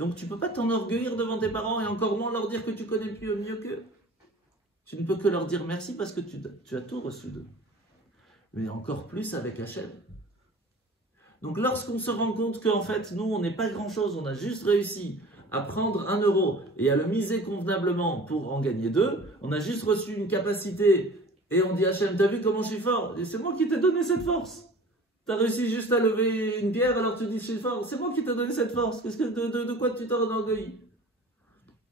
Donc tu ne peux pas t'enorgueillir devant tes parents et encore moins leur dire que tu connais mieux qu'eux. Tu ne peux que leur dire merci parce que tu as tout reçu d'eux. Mais encore plus avec Hachem. Donc lorsqu'on se rend compte qu'en fait, nous, on n'est pas grand-chose, on a juste réussi à prendre 1 euro et à le miser convenablement pour en gagner 2, on a juste reçu une capacité et on dit Hachem, t'as vu comment je suis fort? Et c'est moi qui t'ai donné cette force. T'as réussi juste à lever une pierre alors tu dis je suis fort. C'est moi qui t'ai donné cette force. De quoi tu t'enorgueillis?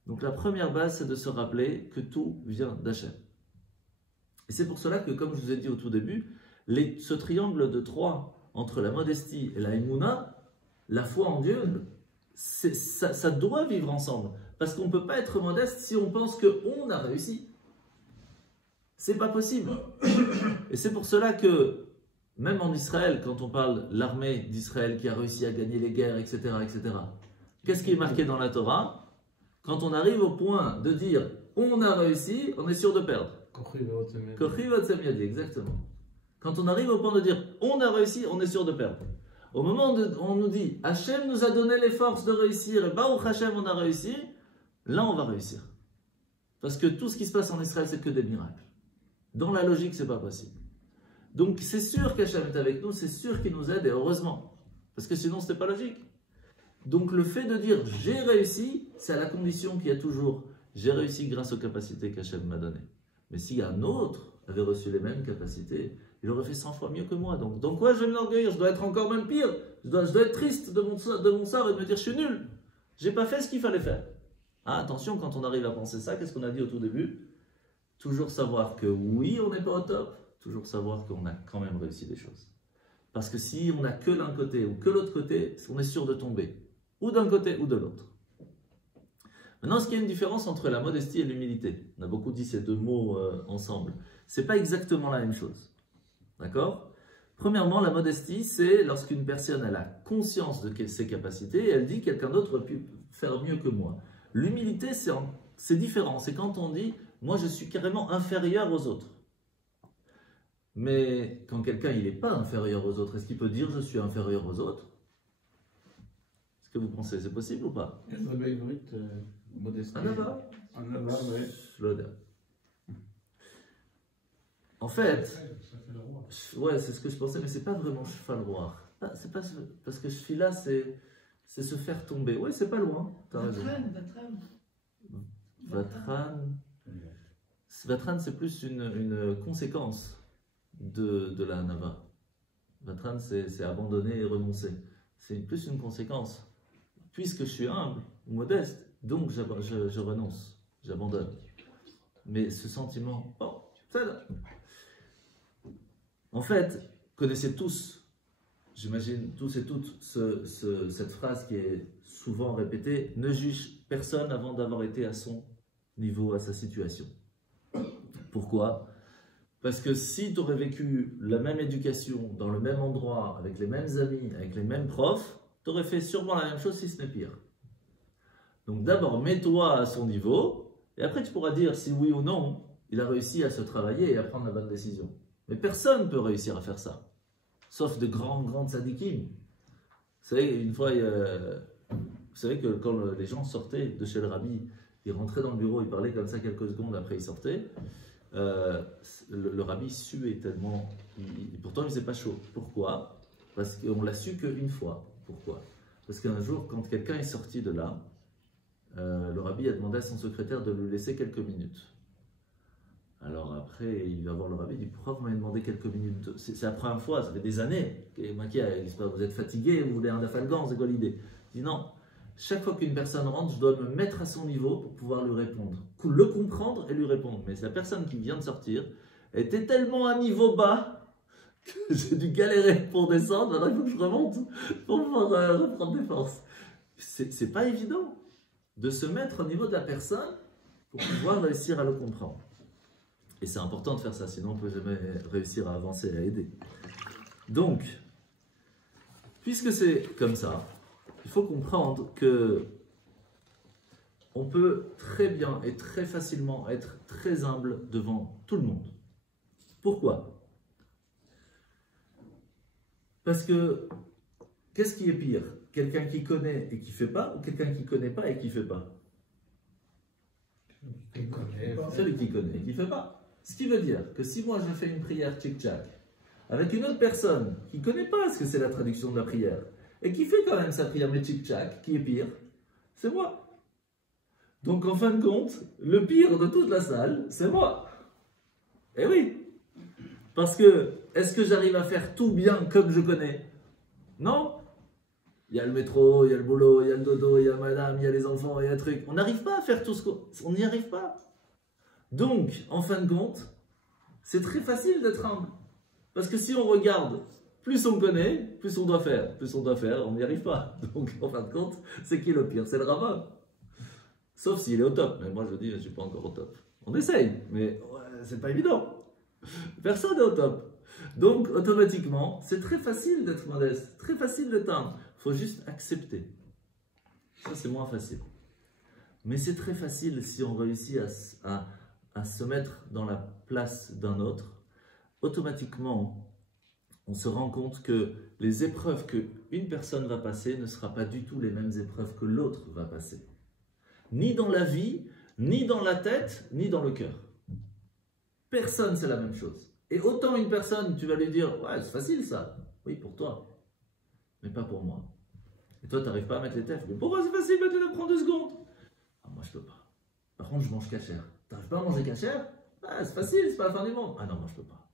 Donc la première base, c'est de se rappeler que tout vient d'Hachem. Et c'est pour cela que, comme je vous ai dit au tout début, ce triangle de 3 entre la modestie et la émouna, la foi en Dieu, ça doit vivre ensemble. Parce qu'on ne peut pas être modeste si on pense qu'on a réussi. C'est pas possible. Et c'est pour cela que, même en Israël, quand on parle de l'armée d'Israël qui a réussi à gagner les guerres, etc., qu'est-ce qui est marqué dans la Torah? Quand on arrive au point de dire on a réussi, on est sûr de perdre. Kochi v'otzem-yadi, exactement. Quand on arrive au point de dire on a réussi, on est sûr de perdre. Au moment où on nous dit Hachem nous a donné les forces de réussir, et Baruch Hachem on a réussi, là on va réussir. Parce que tout ce qui se passe en Israël, c'est que des miracles. Dans la logique, c'est pas possible. Donc c'est sûr qu'Hachem est avec nous, c'est sûr qu'il nous aide, et heureusement. Parce que sinon, c'était pas logique. Donc le fait de dire j'ai réussi, c'est à la condition qu'il y a toujours j'ai réussi grâce aux capacités qu'Hachem m'a données. Mais si un autre avait reçu les mêmes capacités, il aurait fait 100 fois mieux que moi. Donc quoi, je vais m'enorgueillir? Je dois être encore même pire. Je dois être triste de mon sort et de me dire je suis nul. J'ai pas fait ce qu'il fallait faire. Ah, attention, quand on arrive à penser ça, qu'est-ce qu'on a dit au tout début? Toujours savoir que oui, on n'est pas au top. Toujours savoir qu'on a quand même réussi des choses. Parce que si on n'a que l'un côté ou que l'autre côté, on est sûr de tomber. Ou d'un côté ou de l'autre. Maintenant, est-ce qu'il y a une différence entre la modestie et l'humilité? On a beaucoup dit ces deux mots ensemble. Ce n'est pas exactement la même chose. D'accord? Premièrement, la modestie, c'est lorsqu'une personne a la conscience de ses capacités et elle dit quelqu'un d'autre aurait pu faire mieux que moi. L'humilité, c'est différent. C'est quand on dit, moi je suis carrément inférieur aux autres. Mais quand quelqu'un il n'est pas inférieur aux autres, est-ce qu'il peut dire je suis inférieur aux autres? Est-ce que vous pensez c'est possible ou pas? modestie. Anava. Anava, ouais. Shloda. En fait, ouais, c'est ce que je pensais, mais c'est pas vraiment cheval roi. C'est pas parce que Shfila, c'est se faire tomber. Ouais, c'est pas loin. T'as raison. Vatran, c'est plus une conséquence de la Hanava. Vatran, c'est abandonner et renoncer. C'est plus une conséquence. Puisque je suis humble ou modeste, donc je renonce, j'abandonne. Mais ce sentiment, bon, ça là. En fait, connaissez tous, j'imagine tous et toutes, cette phrase qui est souvent répétée, ne juge personne avant d'avoir été à son niveau, à sa situation. Pourquoi? Parce que si tu aurais vécu la même éducation, dans le même endroit, avec les mêmes amis, avec les mêmes profs, tu aurais fait sûrement la même chose si ce n'est pire. Donc d'abord, mets-toi à son niveau, et après tu pourras dire si oui ou non, il a réussi à se travailler et à prendre la bonne décision. Mais personne ne peut réussir à faire ça, sauf de grands tzadikim. Vous savez, une fois, vous savez que quand les gens sortaient de chez le rabbi, ils rentraient dans le bureau, ils parlaient comme ça quelques secondes, après ils sortaient, le rabbi suait tellement, pourtant il faisait pas chaud. Pourquoi? Parce qu'on l'a su qu'une fois. Pourquoi? Parce qu'un jour, quand quelqu'un est sorti de là, le rabbi a demandé à son secrétaire de le laisser quelques minutes. Alors après, il va voir le rabbi, il dit pourquoi vous m'avez demandé quelques minutes? C'est la première fois, ça fait des années. Vous êtes fatigué, vous voulez un dafalgan, c'est quoi l'idée? Il dit non, chaque fois qu'une personne rentre, je dois me mettre à son niveau pour pouvoir lui répondre. Le comprendre et lui répondre. Mais la personne qui vient de sortir était tellement à niveau bas que j'ai dû galérer pour descendre. Maintenant, il faut que je remonte pour pouvoir reprendre des forces. C'est pas évident de se mettre au niveau de la personne pour pouvoir réussir à le comprendre. Et c'est important de faire ça, sinon on ne peut jamais réussir à avancer et à aider. Donc, puisque c'est comme ça, il faut comprendre que on peut très bien et très facilement être très humble devant tout le monde. Pourquoi? Parce que, qu'est-ce qui est pire? Quelqu'un qui connaît et qui ne fait pas, ou quelqu'un qui ne connaît pas et qui ne fait pas? Celui qui connaît et qui ne fait pas. Ce qui veut dire que si moi je fais une prière tchik-tchak avec une autre personne qui ne connaît pas ce que c'est la traduction de la prière et qui fait quand même sa prière mais tchik-tchak, qui est pire? C'est moi. Donc en fin de compte, le pire de toute la salle, c'est moi. Eh oui. Parce que, est-ce que j'arrive à faire tout bien comme je connais? Non. Il y a le métro, il y a le boulot, il y a le dodo, il y a madame, il y a les enfants, il y a le truc. On n'arrive pas à faire tout ce qu'on n'y arrive pas. Donc, en fin de compte, c'est très facile d'être humble. Parce que si on regarde, plus on connaît, plus on doit faire. Plus on doit faire, on n'y arrive pas. Donc, en fin de compte, c'est qui le pire? C'est le rabbin. Sauf s'il est au top. Mais moi, je dis, je ne suis pas encore au top. On essaye, mais ouais, c'est pas évident. Personne n'est au top. Donc, automatiquement, c'est très facile d'être modeste. Très facile d'être humble. Il faut juste accepter. Ça, c'est moins facile. Mais c'est très facile si on réussit à se mettre dans la place d'un autre. Automatiquement, on se rend compte que les épreuves qu'une personne va passer ne seront pas du tout les mêmes épreuves que l'autre va passer. Ni dans la vie, ni dans la tête, ni dans le cœur. Personne, c'est la même chose. Et autant une personne, tu vas lui dire, ouais, c'est facile ça. Oui, pour toi. Mais pas pour moi. Et toi, tu n'arrives pas à mettre les tefs. Mais pourquoi c'est facile? Tu dois prendre 2 secondes. Ah, moi, je peux pas. Par contre, je mange cachère. Tu n'arrives pas à manger cachère? Ah, c'est facile, c'est pas la fin du monde. Ah non, moi, je peux pas.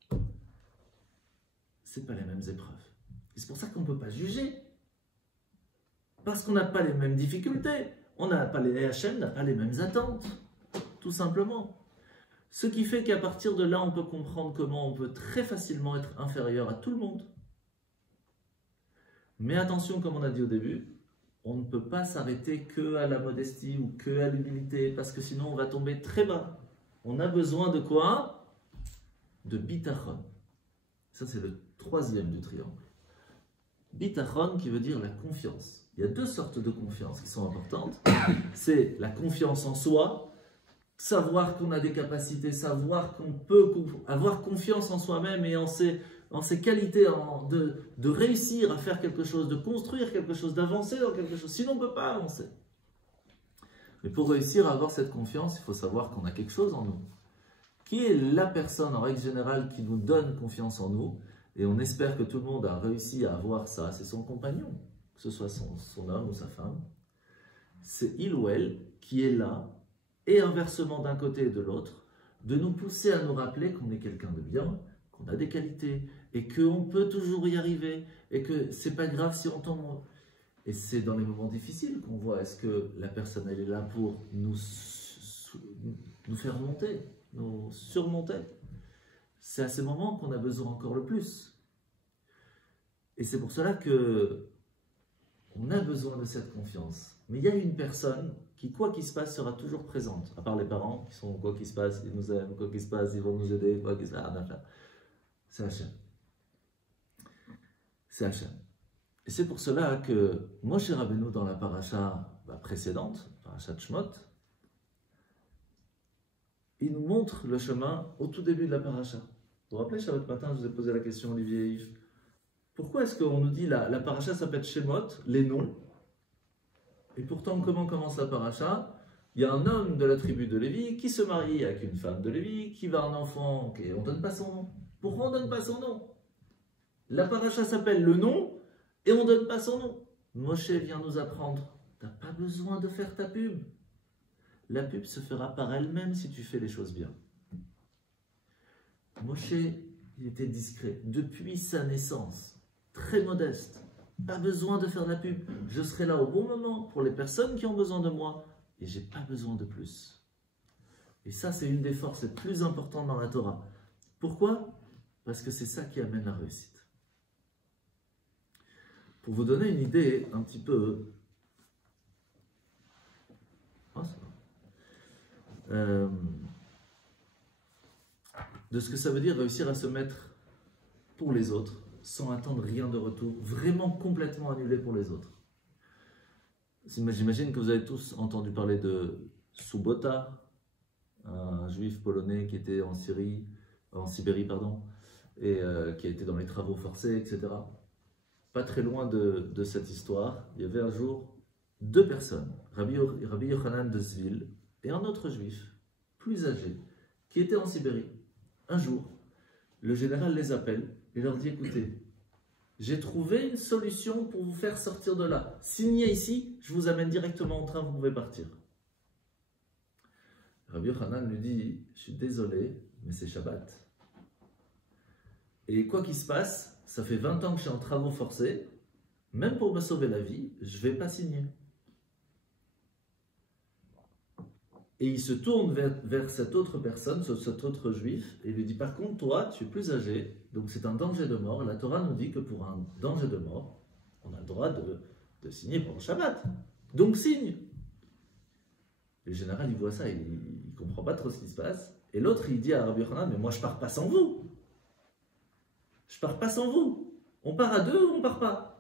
C'est pas les mêmes épreuves. Et c'est pour ça qu'on ne peut pas juger. Parce qu'on n'a pas les mêmes difficultés. On n'a pas les HM n'a pas les mêmes attentes. Tout simplement. Ce qui fait qu'à partir de là, on peut comprendre comment on peut très facilement être inférieur à tout le monde. Mais attention, comme on a dit au début, on ne peut pas s'arrêter que à la modestie ou que à l'humilité, parce que sinon on va tomber très bas. On a besoin de quoi? De bitachon. Ça, c'est le 3e du triangle. Bitachon qui veut dire la confiance. Il y a 2 sortes de confiance qui sont importantes. C'est la confiance en soi savoir qu'on a des capacités, savoir qu'on peut avoir confiance en soi-même et en ses qualités, de réussir à faire quelque chose, de construire quelque chose, d'avancer dans quelque chose. Sinon, on ne peut pas avancer. Mais pour réussir à avoir cette confiance, il faut savoir qu'on a quelque chose en nous. Qui est la personne, en règle générale, qui nous donne confiance en nous? Et on espère que tout le monde a réussi à avoir ça. C'est son compagnon, que ce soit son homme ou sa femme. C'est il ou elle qui est là, et inversement d'un côté et de l'autre, de nous pousser à nous rappeler qu'on est quelqu'un de bien, qu'on a des qualités, et qu'on peut toujours y arriver, et que c'est pas grave si on tombe. Et c'est dans les moments difficiles qu'on voit, est-ce que la personne, elle est là pour nous faire monter, nous surmonter. C'est à ces moments qu'on a besoin encore le plus. Et c'est pour cela que on a besoin de cette confiance. Mais il y a une personne qui, quoi qu'il se passe, sera toujours présente. À part les parents, qui sont, quoi qu'il se passe, ils nous aiment, quoi qu'il se passe, ils vont nous aider, quoi qu'il se passe, c'est Hachem. C'est Hachem. Et c'est pour cela que Moshe Rabbeinu, dans la paracha précédente, paracha Shemot, il nous montre le chemin au tout début de la paracha. Vous vous rappelez, Shabbat matin, je vous ai posé la question, Olivier et Yves. Pourquoi est-ce qu'on nous dit la paracha s'appelle Shemot, les noms? Et pourtant, comment commence la paracha? Il y a un homme de la tribu de Lévi qui se marie avec une femme de Lévi, qui va un enfant, et on ne donne pas son nom. Pourquoi on ne donne pas son nom? La paracha s'appelle le nom, et on ne donne pas son nom. Moshe vient nous apprendre, tu n'as pas besoin de faire ta pub. La pub se fera par elle-même si tu fais les choses bien. Moshe, il était discret depuis sa naissance, très modeste. Pas besoin de faire la pub. Je serai là au bon moment pour les personnes qui ont besoin de moi et j'ai pas besoin de plus. Et ça, c'est une des forces les plus importantes dans la Torah. Pourquoi? Parce que c'est ça qui amène la réussite. Pour vous donner une idée un petit peu... de ce que ça veut dire réussir à se mettre pour les autres, sans attendre rien de retour, vraiment complètement annulé pour les autres. J'imagine que vous avez tous entendu parler de Subota, un juif polonais qui était en Sibérie, et qui a été dans les travaux forcés, etc. Pas très loin de cette histoire, il y avait un jour deux personnes, Rabbi Yochanan de Zvil et un autre juif, plus âgé, qui étaient en Sibérie. Un jour, le général les appelle et leur dit, écoutez, j'ai trouvé une solution pour vous faire sortir de là. Signez ici, je vous amène directement en train, vous pouvez partir. Rabbi Yochanan lui dit, je suis désolé, mais c'est Shabbat. Et quoi qu'il se passe, ça fait 20 ans que je suis en travaux forcés, même pour me sauver la vie, je ne vais pas signer. Et il se tourne vers cette autre personne, cet autre juif, et lui dit, par contre, toi, tu es plus âgé, donc c'est un danger de mort. La Torah nous dit que pour un danger de mort, on a le droit de signer pour le Shabbat. Donc signe. Le général, il voit ça, il ne comprend pas trop ce qui se passe. Et l'autre, il dit à Rabbi Yochanan, mais moi, je ne pars pas sans vous. Je ne pars pas sans vous. On part à deux ou on ne part pas?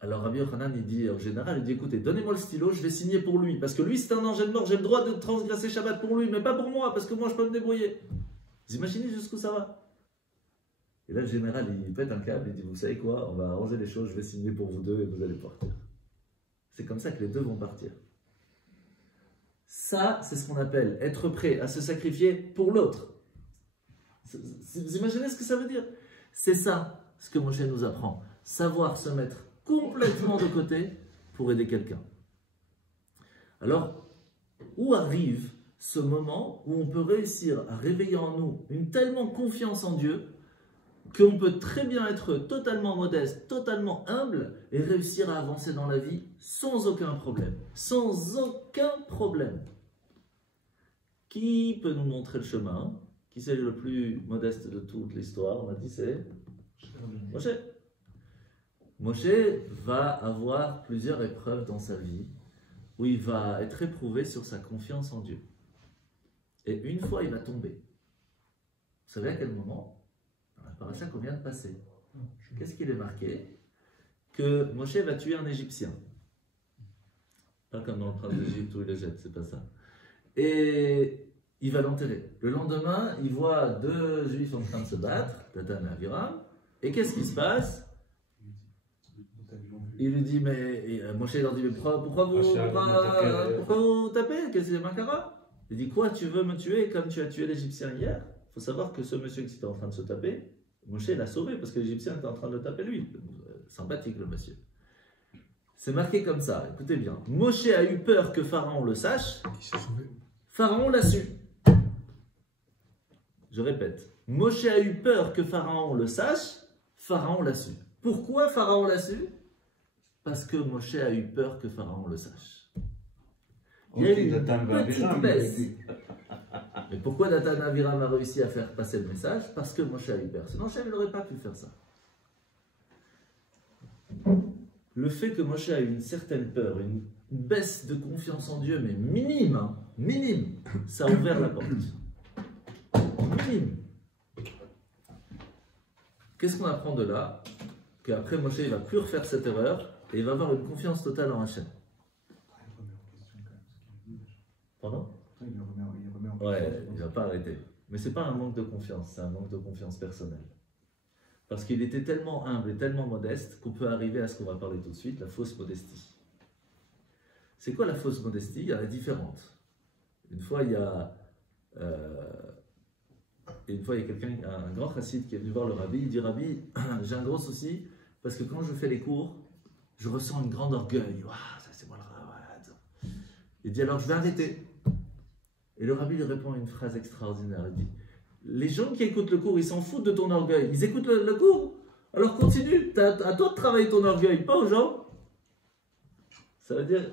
Alors Rabbi Yochanan, il dit au général, il dit, écoutez, donnez-moi le stylo, je vais signer pour lui. Parce que lui, c'est un danger de mort, j'ai le droit de transgresser Shabbat pour lui, mais pas pour moi, parce que moi, je peux me débrouiller. Vous imaginez jusqu'où ça va? Et là, le général, il pète un câble, il dit, vous savez quoi, on va arranger les choses, je vais signer pour vous deux et vous allez partir. C'est comme ça que les deux vont partir. Ça, c'est ce qu'on appelle être prêt à se sacrifier pour l'autre. Vous imaginez ce que ça veut dire? C'est ça, ce que Moshe nous apprend. Savoir se mettre complètement de côté pour aider quelqu'un. Alors, où arrive ce moment où on peut réussir à réveiller en nous une tellement confiance en Dieu qu'on peut très bien être totalement modeste, totalement humble et réussir à avancer dans la vie sans aucun problème. Sans aucun problème. Qui peut nous montrer le chemin? Qui c'est le plus modeste de toute l'histoire? On a dit c'est Moshe. Moshe va avoir plusieurs épreuves dans sa vie où il va être éprouvé sur sa confiance en Dieu. Et une fois, il va tomber. Vous savez à quel moment? Dans la paracha qu'on vient de passer. Qu'est-ce qu'il est marqué? Que Moshe va tuer un Égyptien. Pas comme dans le prince d'Égypte où il le jette, c'est pas ça. et il va l'enterrer. Le lendemain, il voit deux juifs en train de se battre, Datan et Aviram, et qu'est-ce qui se passe? Il lui dit, mais Moshe leur dit, mais pourquoi vous tapez? Qu'est-ce que c'est Makara? Il dit, quoi, tu veux me tuer comme tu as tué l'Égyptien hier? Il faut savoir que ce monsieur qui était en train de se taper, Moshe l'a sauvé parce que l'Égyptien était en train de le taper lui. Sympathique le monsieur. C'est marqué comme ça, écoutez bien. Moshe a eu peur que Pharaon le sache. Il s'est sauvé. Pharaon l'a su. Je répète. Moshe a eu peur que Pharaon le sache. Pharaon l'a su. Pourquoi Pharaon l'a su? Parce que Moshe a eu peur que Pharaon le sache. Il y a eu une petite baisse. Mais pourquoi Datan Aviram a réussi à faire passer le message? Parce que Moshe a eu peur. Sinon, Moshe n'aurait pas pu faire ça. Le fait que Moshe a eu une certaine peur, une baisse de confiance en Dieu, mais minime, hein, minime, ça a ouvert la porte. Minime. Qu'est-ce qu'on apprend de là? Qu'après Moshe, il ne va plus refaire cette erreur et il va avoir une confiance totale en Hachem. Pardon? Ouais, il ne va pas arrêter. Mais ce n'est pas un manque de confiance, c'est un manque de confiance personnelle. Parce qu'il était tellement humble et tellement modeste qu'on peut arriver à ce qu'on va parler tout de suite, la fausse modestie. C'est quoi la fausse modestie? Il y en a différentes. Une fois, il y a quelqu'un, un grand chassid qui est venu voir le rabbi, il dit, Rabbi, j'ai un gros souci, parce que quand je fais les cours, je ressens un grand orgueil. Waouh, ça c'est moi le rabbi. Il dit, alors je vais arrêter. Et le rabbi lui répond une phrase extraordinaire. Il dit, les gens qui écoutent le cours, ils s'en foutent de ton orgueil. Ils écoutent le cours. Alors continue. À toi de travailler ton orgueil, pas aux gens. Ça veut dire,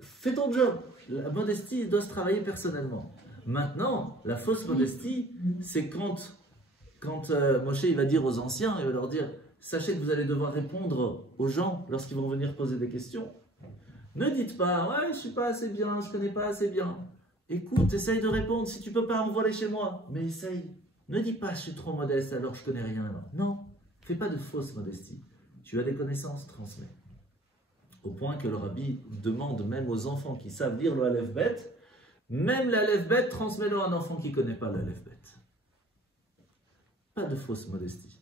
fais ton job. La modestie doit se travailler personnellement. Maintenant, la fausse modestie, c'est quand Moshe il va dire aux anciens, il va leur dire, sachez que vous allez devoir répondre aux gens lorsqu'ils vont venir poser des questions. Ne dites pas, ouais, je ne suis pas assez bien, je ne connais pas assez bien. Écoute, essaye de répondre. Si tu ne peux pas, envoie-les chez moi. Mais essaye. Ne dis pas, je suis trop modeste, alors je ne connais rien. Non, fais pas de fausse modestie. Tu as des connaissances, transmets. Au point que le rabbi demande même aux enfants qui savent lire le Aleph Bet, même l'Aleph Bet, transmets-le à un enfant qui ne connaît pas l'Aleph Bet. Pas de fausse modestie.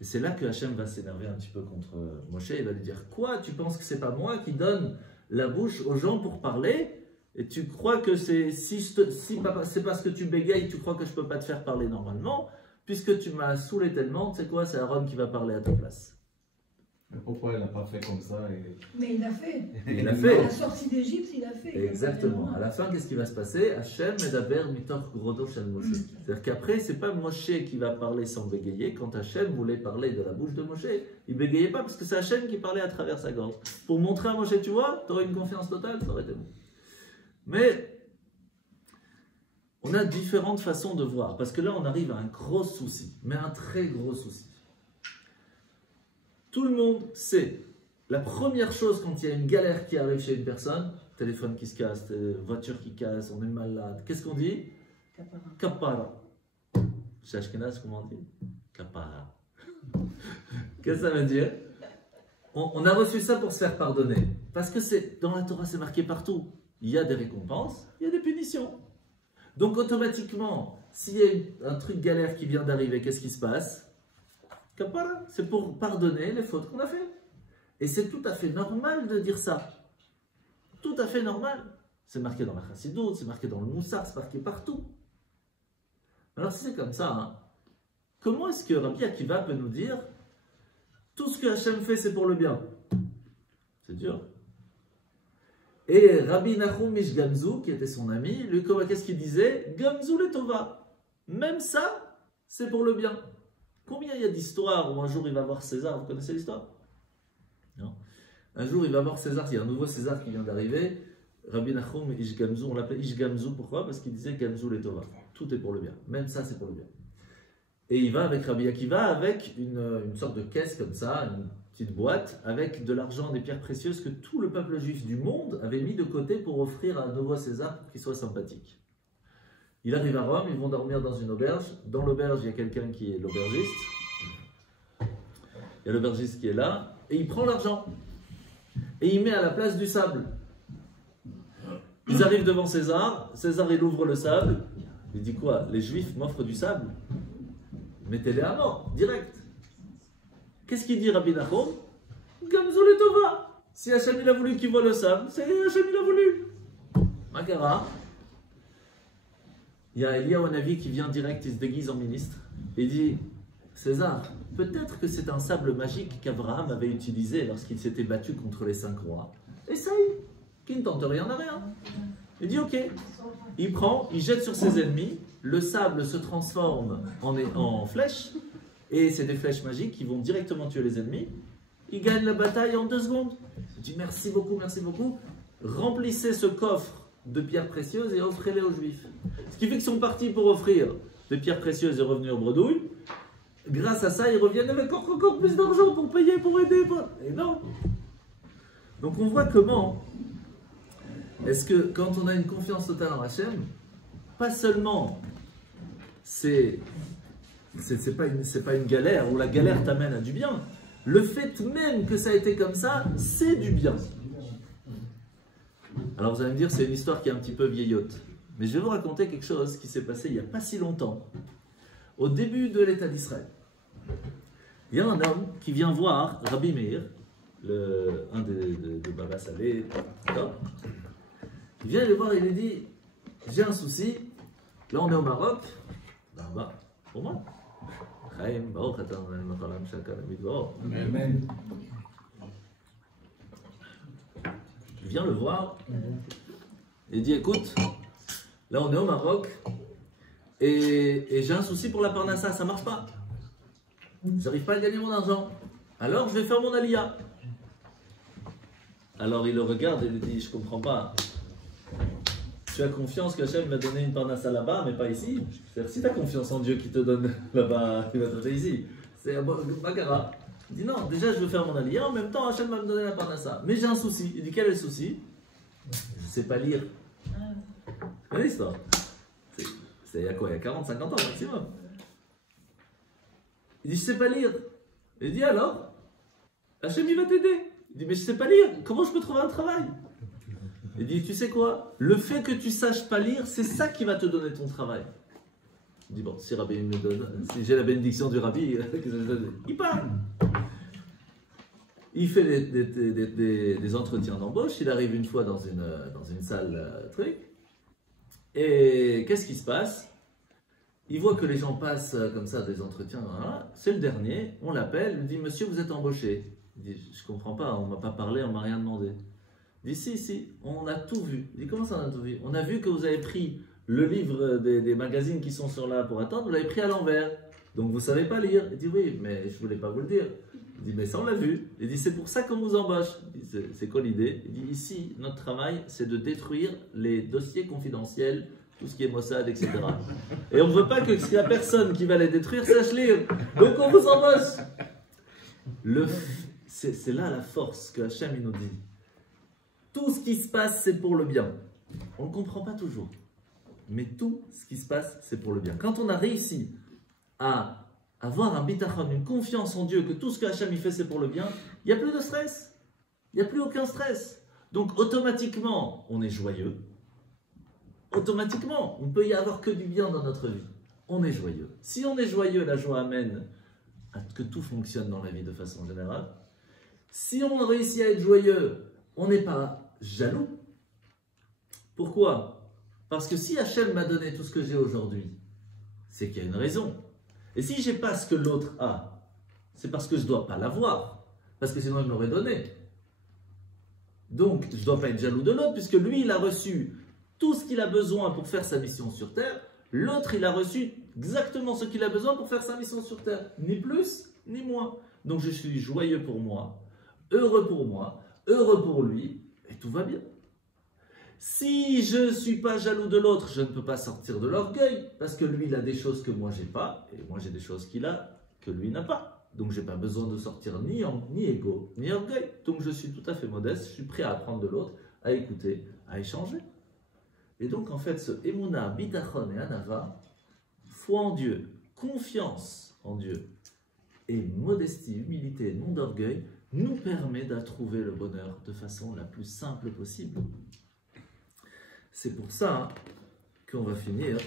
Et c'est là que Hachem va s'énerver un petit peu contre Moshe. Il va lui dire, quoi, tu penses que c'est pas moi qui donne la bouche aux gens pour parler? Et tu crois que c'est parce que tu bégayes, tu crois que je ne peux pas te faire parler normalement, puisque tu m'as saoulé tellement, tu sais quoi, c'est Aaron qui va parler à ta place. Mais pourquoi il n'a pas fait comme ça Mais il l'a fait. Il l'a fait. À la sortie d'Égypte, il l'a fait. Exactement. À la fin, qu'est-ce qui va se passer? Hachem medaber mitor grodo shel Moshe. C'est-à-dire qu'après, ce n'est pas Moshe qui va parler sans bégayer. Quand Hachem voulait parler de la bouche de Moshe, il ne bégayait pas parce que c'est Hachem qui parlait à travers sa gorge. Pour montrer à Moshe, tu vois, tu aurais une confiance totale, ça aurait été bon. Mais on a différentes façons de voir, parce que là on arrive à un gros souci, mais un très gros souci. Tout le monde sait, la première chose quand il y a une galère qui arrive chez une personne, téléphone qui se casse, voiture qui casse, on est malade, qu'est-ce qu'on dit? Kapara. Chez Ashkenaz, comment on dit? Kapara. Qu'est-ce que ça veut dire? On a reçu ça pour se faire pardonner, parce que dans la Torah c'est marqué partout. Il y a des récompenses, il y a des punitions. Donc automatiquement, s'il y a un truc galère qui vient d'arriver, qu'est-ce qui se passe? Kapara, c'est pour pardonner les fautes qu'on a fait. Et c'est tout à fait normal de dire ça. Tout à fait normal. C'est marqué dans la Chassidoute, c'est marqué dans le Moussar, c'est marqué partout. Alors si c'est comme ça, hein, comment est-ce que Rabbi Akiva peut nous dire tout ce que Hachem fait, c'est pour le bien? C'est dur. Et Rabbi Nachum Ish Gamzu, qui était son ami, lui, qu'est-ce qu'il disait? Gamzu le Tova. Même ça, c'est pour le bien. Combien il y a d'histoires où un jour il va voir César? Vous connaissez l'histoire? Non. Un jour il va voir César, il y a un nouveau César qui vient d'arriver. Rabbi Nachum Ish Gamzu, on l'appelait Ish Gamzu, pourquoi? Parce qu'il disait Gamzu le Tova. Tout est pour le bien. Même ça, c'est pour le bien. Et il va avec Rabbi Akiva avec une sorte de caisse comme ça, une petite boîte avec de l'argent, des pierres précieuses que tout le peuple juif du monde avait mis de côté pour offrir à un nouveau César pour qu'il soit sympathique. Il arrive à Rome, ils vont dormir dans une auberge. Dans l'auberge, il y a quelqu'un qui est l'aubergiste. Il y a l'aubergiste qui est là et il prend l'argent et il met à la place du sable. Ils arrivent devant César, César il ouvre le sable, il dit quoi? Les Juifs m'offrent du sable? Mettez-les à mort, direct. Qu'est-ce qu'il dit Rabbi Nachum? Gamzou le Tova. Si Hachem il a voulu qu'il voit le sable, c'est Hachem il a voulu. Makara. Il y a Eliyahu Hanavi qui vient direct, il se déguise en ministre, et dit César, peut-être que c'est un sable magique qu'Abraham avait utilisé lorsqu'il s'était battu contre les 5 rois. Essaye, qui ne tente rien à rien. Il dit ok. Il prend, il jette sur ses ennemis, le sable se transforme en flèches, et c'est des flèches magiques qui vont directement tuer les ennemis. Il gagne la bataille en 2 secondes. Il dit merci beaucoup, remplissez ce coffre de pierres précieuses et offrez-les aux Juifs. Ce qui fait qu'ils sont partis pour offrir des pierres précieuses et revenir aux bredouilles. Grâce à ça, ils reviennent avec encore plus d'argent pour payer, pour aider. Et non. Donc on voit comment est-ce que quand on a une confiance totale en Hachem, pas seulement c'est pas une galère où la galère t'amène à du bien. Le fait même que ça a été comme ça, c'est du bien. Alors vous allez me dire, c'est une histoire qui est un petit peu vieillotte. Mais je vais vous raconter quelque chose qui s'est passé il n'y a pas si longtemps. Au début de l'État d'Israël, il y a un homme qui vient voir Rabbi Meir, un de Baba Salé. Il vient le voir et il lui dit, j'ai un souci, là on est au Maroc, là-bas, pour moi. Amen. Il vient le voir, il dit écoute, là on est au Maroc et j'ai un souci pour la parnassa, ça marche pas. J'arrive pas à gagner mon argent. Alors je vais faire mon alia. Alors il le regarde et lui dit je comprends pas. Tu as confiance que Hachem va donner une parnassa là-bas, mais pas ici. C'est-à-dire, si tu as confiance en Dieu qui te donne là-bas, il va te donner ici. C'est un bagara. Il dit non, déjà je veux faire mon aliyah, en même temps Hachem va me donner la parnassa. Mais j'ai un souci. Il dit quel est le souci? Je ne sais pas lire. C'est l'histoire. C'est il y a quoi? Il y a 40, 50 ans maximum. Il dit je ne sais pas lire. Il dit alors Hachem il va t'aider. Il dit mais je ne sais pas lire. Comment je peux trouver un travail? Il dit, tu sais quoi? Le fait que tu saches pas lire, c'est ça qui va te donner ton travail. Il dit, bon, si Rabbi me donne, si j'ai la bénédiction du Rabbi, il parle. Il fait des entretiens d'embauche, il arrive une fois dans une salle truc, et qu'est-ce qui se passe? Il voit que les gens passent comme ça des entretiens, hein, c'est le dernier, on l'appelle, il lui dit, monsieur, vous êtes embauché. Il dit, je comprends pas, on m'a pas parlé, on m'a rien demandé. Il dit si, on a tout vu. Il dit comment ça on a tout vu? On a vu que vous avez pris le livre des magazines qui sont sur là pour attendre, vous l'avez pris à l'envers. Donc vous ne savez pas lire. Il dit oui, mais je ne voulais pas vous le dire. Il dit mais ça on l'a vu. Il dit c'est pour ça qu'on vous embauche. C'est quoi l'idée? Il dit ici, notre travail c'est de détruire les dossiers confidentiels, tout ce qui est Mossad, etc. Et on ne veut pas que la personne qui va les détruire sache lire. Donc on vous embauche. C'est là la force que Hachem il nous dit. Tout ce qui se passe, c'est pour le bien. On ne comprend pas toujours. Mais tout ce qui se passe, c'est pour le bien. Quand on a réussi à avoir un bitachon, une confiance en Dieu, que tout ce que Hachem il fait, c'est pour le bien, il n'y a plus de stress. Il n'y a plus aucun stress. Donc, automatiquement, on est joyeux. Automatiquement, on ne peut y avoir que du bien dans notre vie. On est joyeux. Si on est joyeux, la joie amène à que tout fonctionne dans la vie de façon générale. Si on réussit à être joyeux, on n'est pas jaloux. Pourquoi? Parce que si Hachem m'a donné tout ce que j'ai aujourd'hui, c'est qu'il y a une raison. Et si je n'ai pas ce que l'autre a, c'est parce que je ne dois pas l'avoir. Parce que sinon il me l'aurait donné. Donc je ne dois pas être jaloux de l'autre, puisque lui il a reçu tout ce qu'il a besoin pour faire sa mission sur terre. L'autre il a reçu exactement ce qu'il a besoin pour faire sa mission sur terre. Ni plus, ni moins. Donc je suis joyeux pour moi, heureux pour lui, et tout va bien. Si je ne suis pas jaloux de l'autre, je ne peux pas sortir de l'orgueil, parce que lui, il a des choses que moi, j'ai pas, et moi, j'ai des choses qu'il a que lui n'a pas. Donc, je n'ai pas besoin de sortir ni ego, ni orgueil. Donc, je suis tout à fait modeste, je suis prêt à apprendre de l'autre, à écouter, à échanger. Et donc, en fait, ce Emouna, Bitachon et Anava, foi en Dieu, confiance en Dieu, et modestie, humilité, non d'orgueil, nous permet de trouver le bonheur de façon la plus simple possible. C'est pour ça qu'on va finir.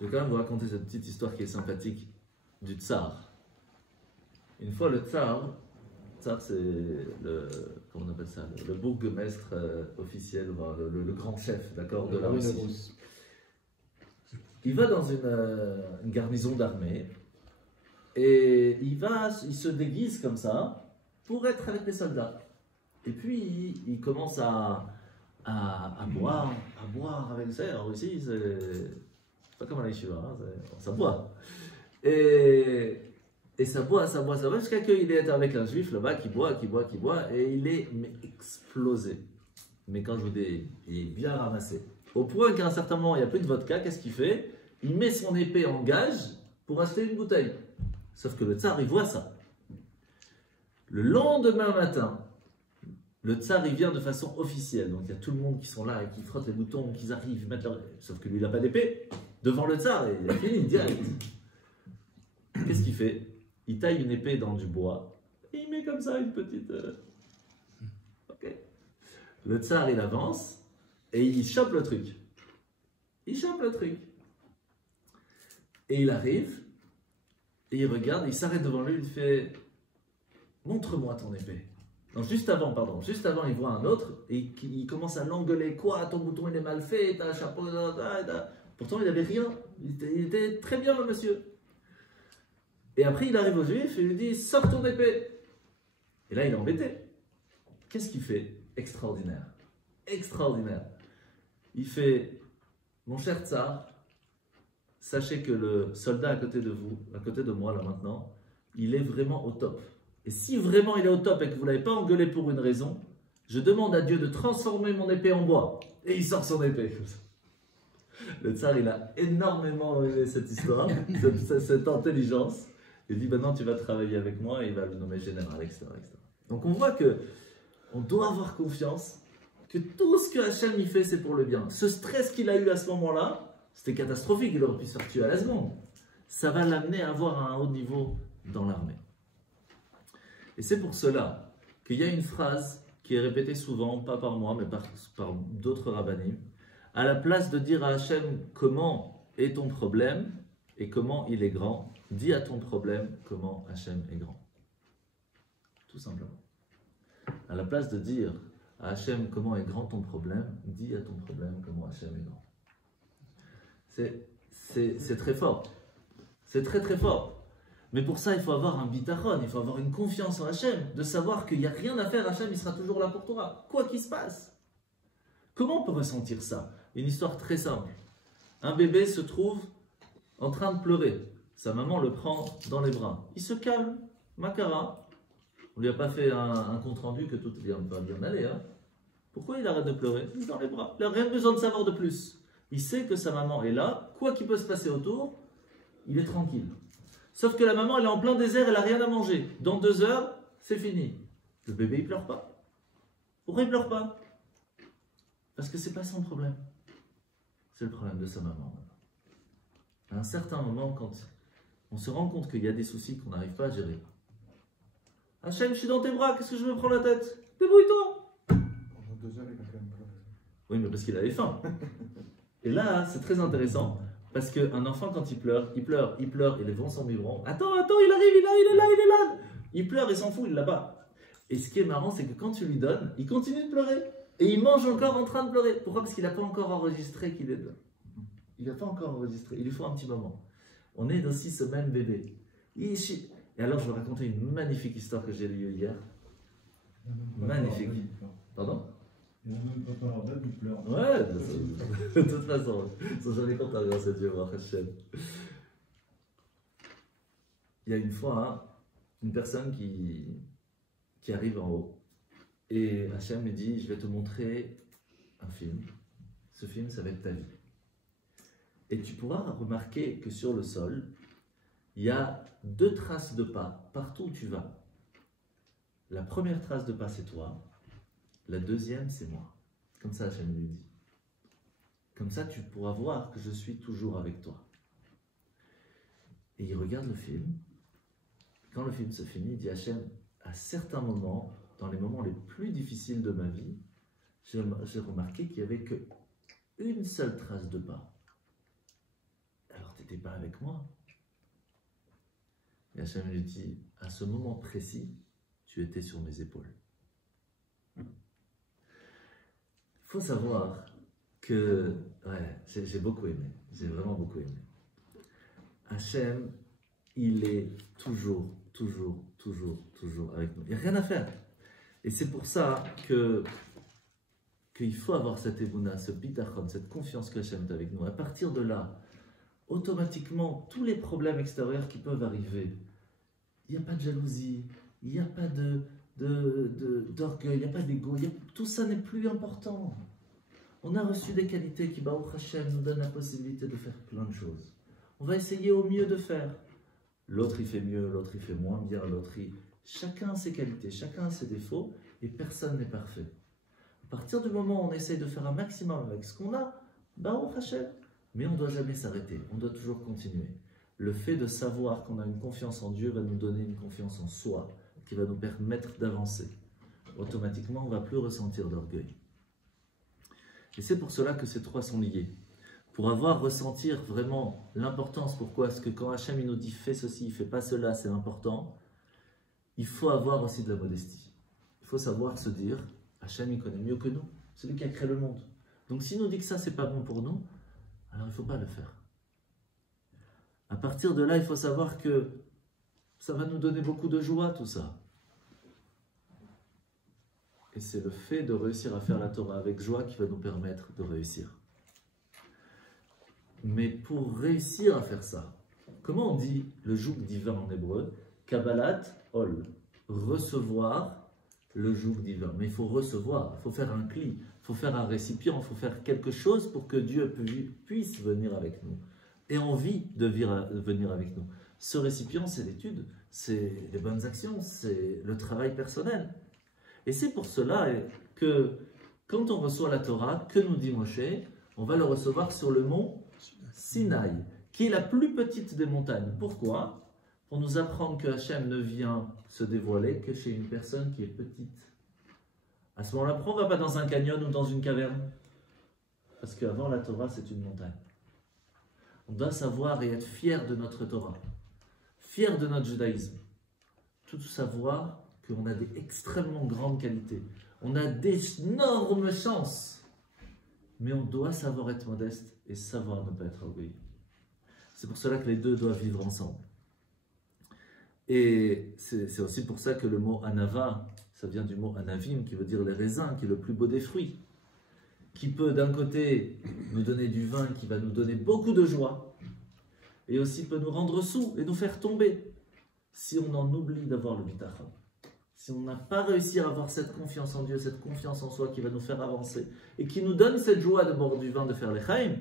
Je vais quand même vous raconter cette petite histoire qui est sympathique du tsar. Une fois le tsar c'est le, comment on appelle ça, le bourgmestre officiel, le grand chef, d'accord, de la Russie. Il va dans une garnison d'armée et il se déguise comme ça pour être avec les soldats. Et puis il commence à boire avec ça. En Russie, c'est pas comme à l'Yeshiva, hein, ça boit. Et ça boit, jusqu'à qu'il est avec un juif là-bas qui boit, et il est explosé. Mais quand je vous dis, il est bien ramassé. Au point qu'à un certain moment, il n'y a plus de vodka, qu'est-ce qu'il fait? Il met son épée en gage pour acheter une bouteille. Sauf que le tsar, il voit ça. Le lendemain matin, le tsar, il vient de façon officielle. Donc il y a tout le monde qui sont là et qui frottent les boutons, qui arrivent, ils mettent leur... Sauf que lui, il n'a pas d'épée. Devant le tsar, il a fini direct. Qu'est-ce qu'il fait? Il taille une épée dans du bois et il met comme ça une petite... Ok. Le tsar, il avance et il chope le truc. Il chope le truc. Et il arrive et il regarde, il s'arrête devant lui, il fait « Montre-moi ton épée ». Non, juste avant, il voit un autre et il commence à l'engueuler. « Quoi, ton bouton il est mal fait, t'as un chapeau... » Pourtant, il n'avait rien. Il était très bien, le monsieur. Et après, il arrive au juif et il lui dit « Sors ton épée !» Et là, il est embêté. Qu'est-ce qu'il fait? Extraordinaire. Extraordinaire. Il fait « Mon cher tsar, sachez que le soldat à côté de vous, à côté de moi, là maintenant, il est vraiment au top. Et si vraiment il est au top et que vous ne l'avez pas engueulé pour une raison, je demande à Dieu de transformer mon épée en bois. » Et il sort son épée. Le tsar, il a énormément aimé cette histoire, cette intelligence. Il dit, maintenant tu vas travailler avec moi et il va le nommer général, etc. Donc on voit que on doit avoir confiance que tout ce que Hachem y fait, c'est pour le bien. Ce stress qu'il a eu à ce moment-là, c'était catastrophique, il aurait pu se faire tuer à la seconde. Ça va l'amener à avoir un haut niveau dans l'armée. Et c'est pour cela qu'il y a une phrase qui est répétée souvent, pas par moi, mais par d'autres rabbinim. À la place de dire à Hachem comment est ton problème et comment il est grand, dis à ton problème comment Hachem est grand. Tout simplement. À la place de dire à Hachem comment est grand ton problème, dis à ton problème comment Hachem est grand. C'est très fort. C'est très très fort. Mais pour ça, il faut avoir un bitachon, il faut avoir une confiance en Hachem, de savoir qu'il n'y a rien à faire, Hachem, il sera toujours là pour toi, quoi qu'il se passe. Comment on peut ressentir ça? Une histoire très simple. Un bébé se trouve en train de pleurer. Sa maman le prend dans les bras. Il se calme, Makara. On ne lui a pas fait un compte-rendu que tout va bien aller. Hein. Pourquoi il arrête de pleurer? Il est dans les bras. Il n'a rien besoin de savoir de plus. Il sait que sa maman est là. Quoi qu'il peut se passer autour, il est tranquille. Sauf que la maman, elle est en plein désert, elle n'a rien à manger. Dans 2 heures, c'est fini. Le bébé, il ne pleure pas. Pourquoi il ne pleure pas? Parce que ce n'est pas son problème. C'est le problème de sa maman. À un certain moment, quand on se rend compte qu'il y a des soucis qu'on n'arrive pas à gérer. Hachem, je suis dans tes bras, qu'est-ce que je me prends la tête? Débrouille-toi! Pendant 2 heures, il a quand même pleuré. Oui, mais parce qu'il avait faim. Et là, c'est très intéressant, parce qu'un enfant, quand il pleure, et les vents sont vibrants. Attends, il arrive, il est là. Il pleure, il s'en fout, il l'a pas. Et ce qui est marrant, c'est que quand tu lui donnes, il continue de pleurer. Et il mange encore en train de pleurer. Pourquoi? Parce qu'il n'a pas encore enregistré qu'il est là. Il n'a pas encore enregistré. Il lui faut un petit moment. On est dans 6 semaines bébé. Et alors, je vais raconter une magnifique histoire que j'ai lue hier. Magnifique. Pardon? Il n'a même pas parlé, il pleure. Ouais, de toute façon. Ils sont jamais contents grâce à Dieu, Hachem. Il y a une fois, hein, une personne qui arrive en haut. Et Hachem lui dit, je vais te montrer un film. Ce film, ça va être ta vie. Et tu pourras remarquer que sur le sol, il y a 2 traces de pas partout où tu vas. La première trace de pas, c'est toi. La deuxième, c'est moi. Comme ça, Hachem lui dit. Comme ça, tu pourras voir que je suis toujours avec toi. Et il regarde le film. Quand le film se finit, il dit Hachem, à certains moments, dans les moments les plus difficiles de ma vie, j'ai remarqué qu'il n'y avait qu'une seule trace de pas. Alors, tu n'étais pas avec moi. Et Hachem lui dit, à ce moment précis, tu étais sur mes épaules. Il faut savoir que, ouais, j'ai beaucoup aimé, j'ai vraiment beaucoup aimé. Hachem, il est toujours avec nous. Il n'y a rien à faire. Et c'est pour ça qu'il faut avoir cette émouna, ce bitachon, cette confiance que Hachem est avec nous. À partir de là, automatiquement, tous les problèmes extérieurs qui peuvent arriver, il n'y a pas de jalousie, il n'y a pas d'orgueil, il n'y a pas d'ego, tout ça n'est plus important. On a reçu des qualités qui, Baruch Hashem, nous donnent la possibilité de faire plein de choses. On va essayer au mieux de faire. L'autre il fait mieux, l'autre il fait moins bien, chacun a ses qualités, chacun a ses défauts, et personne n'est parfait. À partir du moment où on essaye de faire un maximum avec ce qu'on a, Baruch Hashem, mais on ne doit jamais s'arrêter, on doit toujours continuer. Le fait de savoir qu'on a une confiance en Dieu va nous donner une confiance en soi, qui va nous permettre d'avancer. Automatiquement, on ne va plus ressentir d'orgueil. Et c'est pour cela que ces trois sont liés. Pour ressentir vraiment l'importance, pourquoi est-ce que quand Hachem il nous dit fais ceci, fais pas cela, c'est important, il faut avoir aussi de la modestie. Il faut savoir se dire, Hachem il connaît mieux que nous, c'est lui qui a créé le monde. Donc s'il nous dit que ça c'est pas bon pour nous, alors il ne faut pas le faire. À partir de là, il faut savoir que ça va nous donner beaucoup de joie tout ça. Et c'est le fait de réussir à faire la Torah avec joie qui va nous permettre de réussir. Mais pour réussir à faire ça, comment on dit le joug divin en hébreu? Kabbalat ol, recevoir le joug divin. Mais il faut recevoir, il faut faire un cli, il faut faire un récipient, il faut faire quelque chose pour que Dieu puisse venir avec nous. Et envie de venir avec nous. Ce récipient, c'est l'étude, c'est les bonnes actions, c'est le travail personnel. Et c'est pour cela que quand on reçoit la Torah, que nous dit Moshe, on va le recevoir sur le mont Sinaï, qui est la plus petite des montagnes. Pourquoi? Pour nous apprendre que Hachem ne vient se dévoiler que chez une personne qui est petite. À ce moment-là, pourquoi on ne va pas dans un canyon ou dans une caverne? Parce qu'avant la Torah, c'est une montagne. On doit savoir et être fier de notre Torah, fier de notre judaïsme. Tout savoir qu'on a des extrêmement grandes qualités. On a d'énormes chances. Mais on doit savoir être modeste et savoir ne pas être orgueilleux. C'est pour cela que les deux doivent vivre ensemble. Et c'est aussi pour ça que le mot anava, ça vient du mot anavim, qui veut dire les raisins, qui est le plus beau des fruits. Qui peut d'un côté nous donner du vin qui va nous donner beaucoup de joie, et aussi peut nous rendre sourds et nous faire tomber, si on en oublie d'avoir le bitachon. Si on n'a pas réussi à avoir cette confiance en Dieu, cette confiance en soi qui va nous faire avancer, et qui nous donne cette joie de boire du vin, de faire les chaim,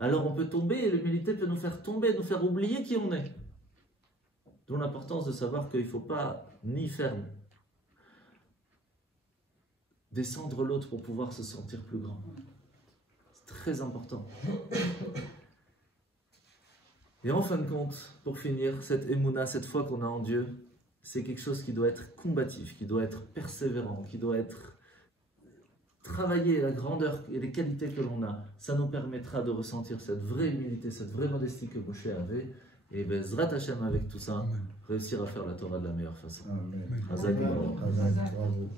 alors on peut tomber, et l'humilité peut nous faire tomber, nous faire oublier qui on est. D'où l'importance de savoir qu'il ne faut pas ni faire descendre l'autre pour pouvoir se sentir plus grand. C'est très important. Et en fin de compte, pour finir, cette émouna, cette foi qu'on a en Dieu, c'est quelque chose qui doit être combatif, qui doit être persévérant, qui doit être travailler la grandeur et les qualités que l'on a. Ça nous permettra de ressentir cette vraie humilité, cette vraie modestie que Moshe avait. Et Bezrat Hashem avec tout ça, réussir à faire la Torah de la meilleure façon. Amen. Chazak Baruch. Chazak, bravo.